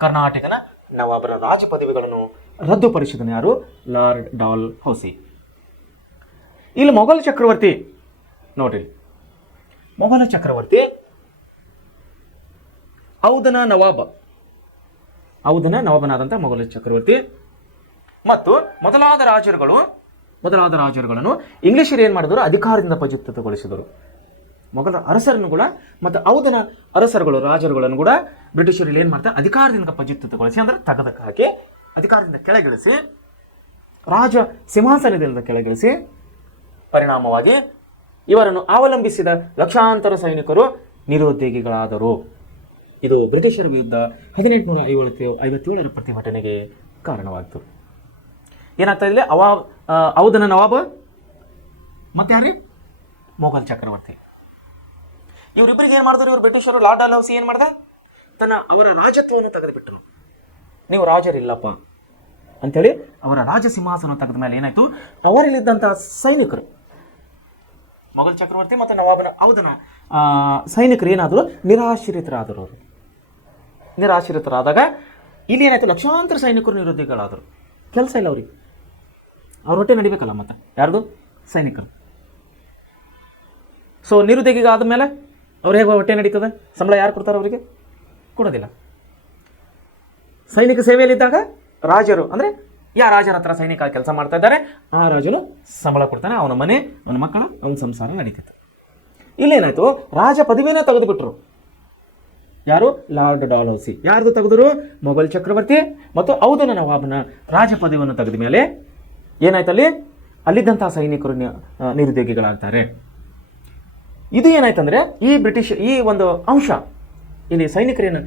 ಕರ್ನಾಟಕನ ನವಾಬರ ರಾಜ ಪದವಿಗಳನ್ನು ರದ್ದುಪಡಿಸಿದನು. ಯಾರು? Lord Dalhousie. ಇಲ್ಲಿ ಮೊಘಲ್ ಚಕ್ರವರ್ತಿ ನೋಡ್ರಿ, ಮೊಘಲ ಚಕ್ರವರ್ತಿ ಔಧನ ನವಾಬನಾದಂಥ ಮೊಘಲ ಚಕ್ರವರ್ತಿ ಮತ್ತು ಮೊದಲಾದ ರಾಜರುಗಳನ್ನು ಇಂಗ್ಲಿಷರು ಏನು ಮಾಡಿದರು? ಅಧಿಕಾರದಿಂದ ಪದಚ್ಯುತಗೊಳಿಸಿದರು. ಮೊಘಲ ಅರಸರನ್ನು ಕೂಡ ಮತ್ತು ಔಧನ ರಾಜರುಗಳನ್ನು ಕೂಡ ಬ್ರಿಟಿಷರು ಏನು ಮಾಡ್ತಾರೆ? ಅಧಿಕಾರದಿಂದ ಪದಚ್ಯುತಗೊಳಿಸಿ, ಅಂದರೆ ತೆಗೆದಕ್ಕೆ ಹಾಕಿ ಅಧಿಕಾರದಿಂದ ಕೆಳಗಿಳಿಸಿ, ರಾಜ ಸಿಂಹಾಸನದಿಂದ ಕೆಳಗಿಳಿಸಿ, ಪರಿಣಾಮವಾಗಿ ಇವರನ್ನು ಅವಲಂಬಿಸಿದ ಲಕ್ಷಾಂತರ ಸೈನಿಕರು ನಿರುದ್ಯೋಗಿಗಳಾದರು. ಇದು ಬ್ರಿಟಿಷರ ವಿರುದ್ಧ 1857ರ ಪ್ರತಿಭಟನೆಗೆ ಕಾರಣವಾಯಿತು. ಏನಾಗ್ತಾ ಇದೆ? ಔಧನ ನವಾಬ್ ಮತ್ತೆ ಯಾರು? ಮೊಘಲ್ ಚಕ್ರವರ್ತಿ. ಇವರಿಬ್ಬರಿಗೆ ಏನು ಮಾಡಿದ್ರು? ಇವರು ಬ್ರಿಟಿಷರು ಲಾರ್ಡ್ ಡಾಲ್ ಹೌಸಿ ಏನು ಮಾಡ್ದ? ಅವರ ರಾಜತ್ವವನ್ನು ತೆಗೆದುಬಿಟ್ಟರು. ನೀವು ರಾಜರಿಲ್ಲಪ್ಪ ಅಂಥೇಳಿ ಅವರ ರಾಜ ಸಿಂಹಾಸನ ತೆಗೆದ ಮೇಲೆ ಏನಾಯಿತು? ಅವರಲ್ಲಿದ್ದಂಥ ಸೈನಿಕರು, ಮೊಘಲ್ ಚಕ್ರವರ್ತಿ ಮತ್ತು ನವಾಬನ ಔಧನ ಸೈನಿಕರು ಏನಾದರೂ ನಿರಾಶ್ರಿತರಾದಾಗ ಇಲ್ಲಿ ಏನಾಯಿತು? ಲಕ್ಷಾಂತರ ಸೈನಿಕರು ನಿರುದ್ಯೋಗಿಗಳಾದರು. ಕೆಲಸ ಇಲ್ಲ ಅವ್ರಿಗೆ, ಅವ್ರ ಹೊಟ್ಟೆ ನಡಿಬೇಕಲ್ಲ, ಮತ್ತೆ ಯಾರ್ದು? ಸೈನಿಕರು. ಸೊ ನಿರುದ್ಯೋಗಿಗ ಆದಮೇಲೆ ಅವ್ರು ಹೇಗೆ ಹೊಟ್ಟೆ ನಡೀತದೆ? ಸಂಬಳ ಯಾರು ಕೊಡ್ತಾರೆ? ಅವರಿಗೆ ಕೊಡೋದಿಲ್ಲ. ಸೈನಿಕ ಸೇವೆಯಲ್ಲಿದ್ದಾಗ ರಾಜರು ಅಂದರೆ ರಾಜರ ಹತ್ರ ಸೈನಿಕ ಕೆಲಸ ಮಾಡ್ತಾ ಇದ್ದಾರೆ, ಆ ರಾಜನು ಸಂಬಳ ಕೊಡ್ತಾನೆ, ಅವನ ಮನೆ, ಅವನ ಮಕ್ಕಳ, ಅವನ ಸಂಸಾರ ನಡೀತೈತೆ. ಇಲ್ಲೇನಾಯ್ತು? ರಾಜ ಪದವಿನ ತೆಗೆದುಬಿಟ್ರು. ಯಾರು? Lord Dalhousie. ಯಾರ್ದು ತೆಗೆದರು? ಮೊಘಲ್ ಚಕ್ರವರ್ತಿ ಮತ್ತು ಔಧನ ನವಾಬನ ರಾಜ ಪದವಿಯನ್ನು ತೆಗೆದ ಮೇಲೆ ಏನಾಯ್ತು? ಅಲ್ಲಿದ್ದಂಥ ಸೈನಿಕರು ನಿರುದ್ಯೋಗಿಗಳಾಗ್ತಾರೆ. ಇದು ಏನಾಯ್ತಂದ್ರೆ ಈ ಒಂದು ಅಂಶ, ಇಲ್ಲಿ ಸೈನಿಕರೇನು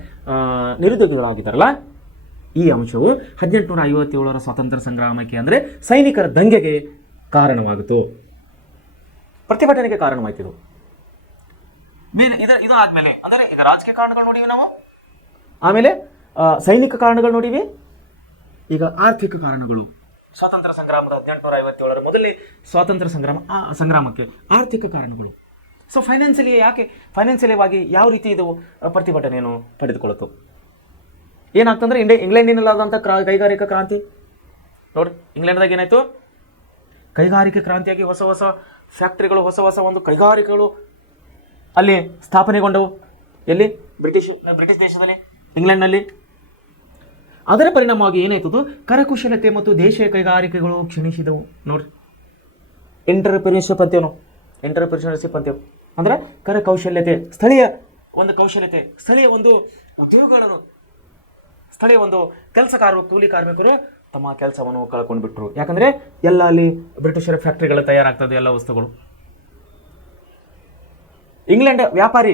ನಿರುದ್ಯೋಗಿಗಳಾಗಿದ್ದಾರಲ್ಲ, ಈ ಅಂಶವು 1857ರ ಸ್ವಾತಂತ್ರ್ಯ ಸಂಗ್ರಾಮಕ್ಕೆ ಅಂದರೆ ಸೈನಿಕರ ದಂಗೆಗೆ ಕಾರಣವಾಯಿತು, ಪ್ರತಿಭಟನೆಗೆ ಕಾರಣವಾಯ್ತು. ಇದು ಆದಮೇಲೆ ಅಂದರೆ ಈಗ ರಾಜಕೀಯ ಕಾರಣಗಳು ನೋಡಿವಿ ನಾವು, ಆಮೇಲೆ ಸೈನಿಕ ಕಾರಣಗಳು ನೋಡಿವಿ, ಈಗ ಆರ್ಥಿಕ ಕಾರಣಗಳು. ಸ್ವಾತಂತ್ರ್ಯ ಸಂಗ್ರಾಮದ 1857ರ ಮೊದಲನೇ ಸ್ವಾತಂತ್ರ್ಯ ಸಂಗ್ರಾಮಕ್ಕೆ ಆರ್ಥಿಕ ಕಾರಣಗಳು. ಸೊ ಫೈನಾನ್ಸಿಯಲಿಯಾಗಿ ಯಾವ ರೀತಿ ಇದು ಪ್ರತಿಭಟನೆಯನ್ನು ಪಡೆದುಕೊಳ್ಳುತ್ತು? ಏನಾಗ್ತಂದ್ರೆ ಇಂಗ್ಲೆಂಡಿನಲ್ಲಾದಂಥ ಕೈಗಾರಿಕಾ ಕ್ರಾಂತಿ ನೋಡಿ, ಇಂಗ್ಲೆಂಡ್ದಾಗ ಏನಾಯಿತು? ಕೈಗಾರಿಕೆ ಕ್ರಾಂತಿಯಾಗಿ ಹೊಸ ಹೊಸ ಫ್ಯಾಕ್ಟ್ರಿಗಳು, ಹೊಸ ಹೊಸ ಒಂದು ಕೈಗಾರಿಕೆಗಳು ಅಲ್ಲಿ ಸ್ಥಾಪನೆಗೊಂಡವು. ಎಲ್ಲಿ? ಬ್ರಿಟಿಷ್ ದೇಶದಲ್ಲಿ, ಇಂಗ್ಲೆಂಡ್ನಲ್ಲಿ. ಅದರ ಪರಿಣಾಮವಾಗಿ ಏನಾಯ್ತದು? ಕರಕುಶಲತೆ ಮತ್ತು ದೇಶೀಯ ಕೈಗಾರಿಕೆಗಳು ಕ್ಷೀಣಿಸಿದವು. ನೋಡ್ರಿ, ಎಂಟರ್ಪ್ರಿನರ್ಶಿಪ್ ಅಂತೇನು? ಅಂದ್ರೆ ಕರಕೌಶಲ್ಯತೆ, ಸ್ಥಳೀಯ ಒಂದು ಕೌಶಲ್ಯತೆ, ಸ್ಥಳೀಯ ಒಂದು ಉದ್ಯೋಗಗಳು, ಸ್ಥಳೀಯ ಒಂದು ಕೆಲಸಗಾರರು, ಕೂಲಿ ಕಾರ್ಮಿಕರು ತಮ್ಮ ಕೆಲಸವನ್ನು ಕಳ್ಕೊಂಡು ಬಿಟ್ರು. ಯಾಕಂದರೆ ಎಲ್ಲ ಅಲ್ಲಿ ಬ್ರಿಟಿಷರ ಫ್ಯಾಕ್ಟ್ರಿಗಳು ತಯಾರಾಗ್ತದೆ, ಎಲ್ಲ ವಸ್ತುಗಳು. ಇಂಗ್ಲೆಂಡ್ ವ್ಯಾಪಾರಿ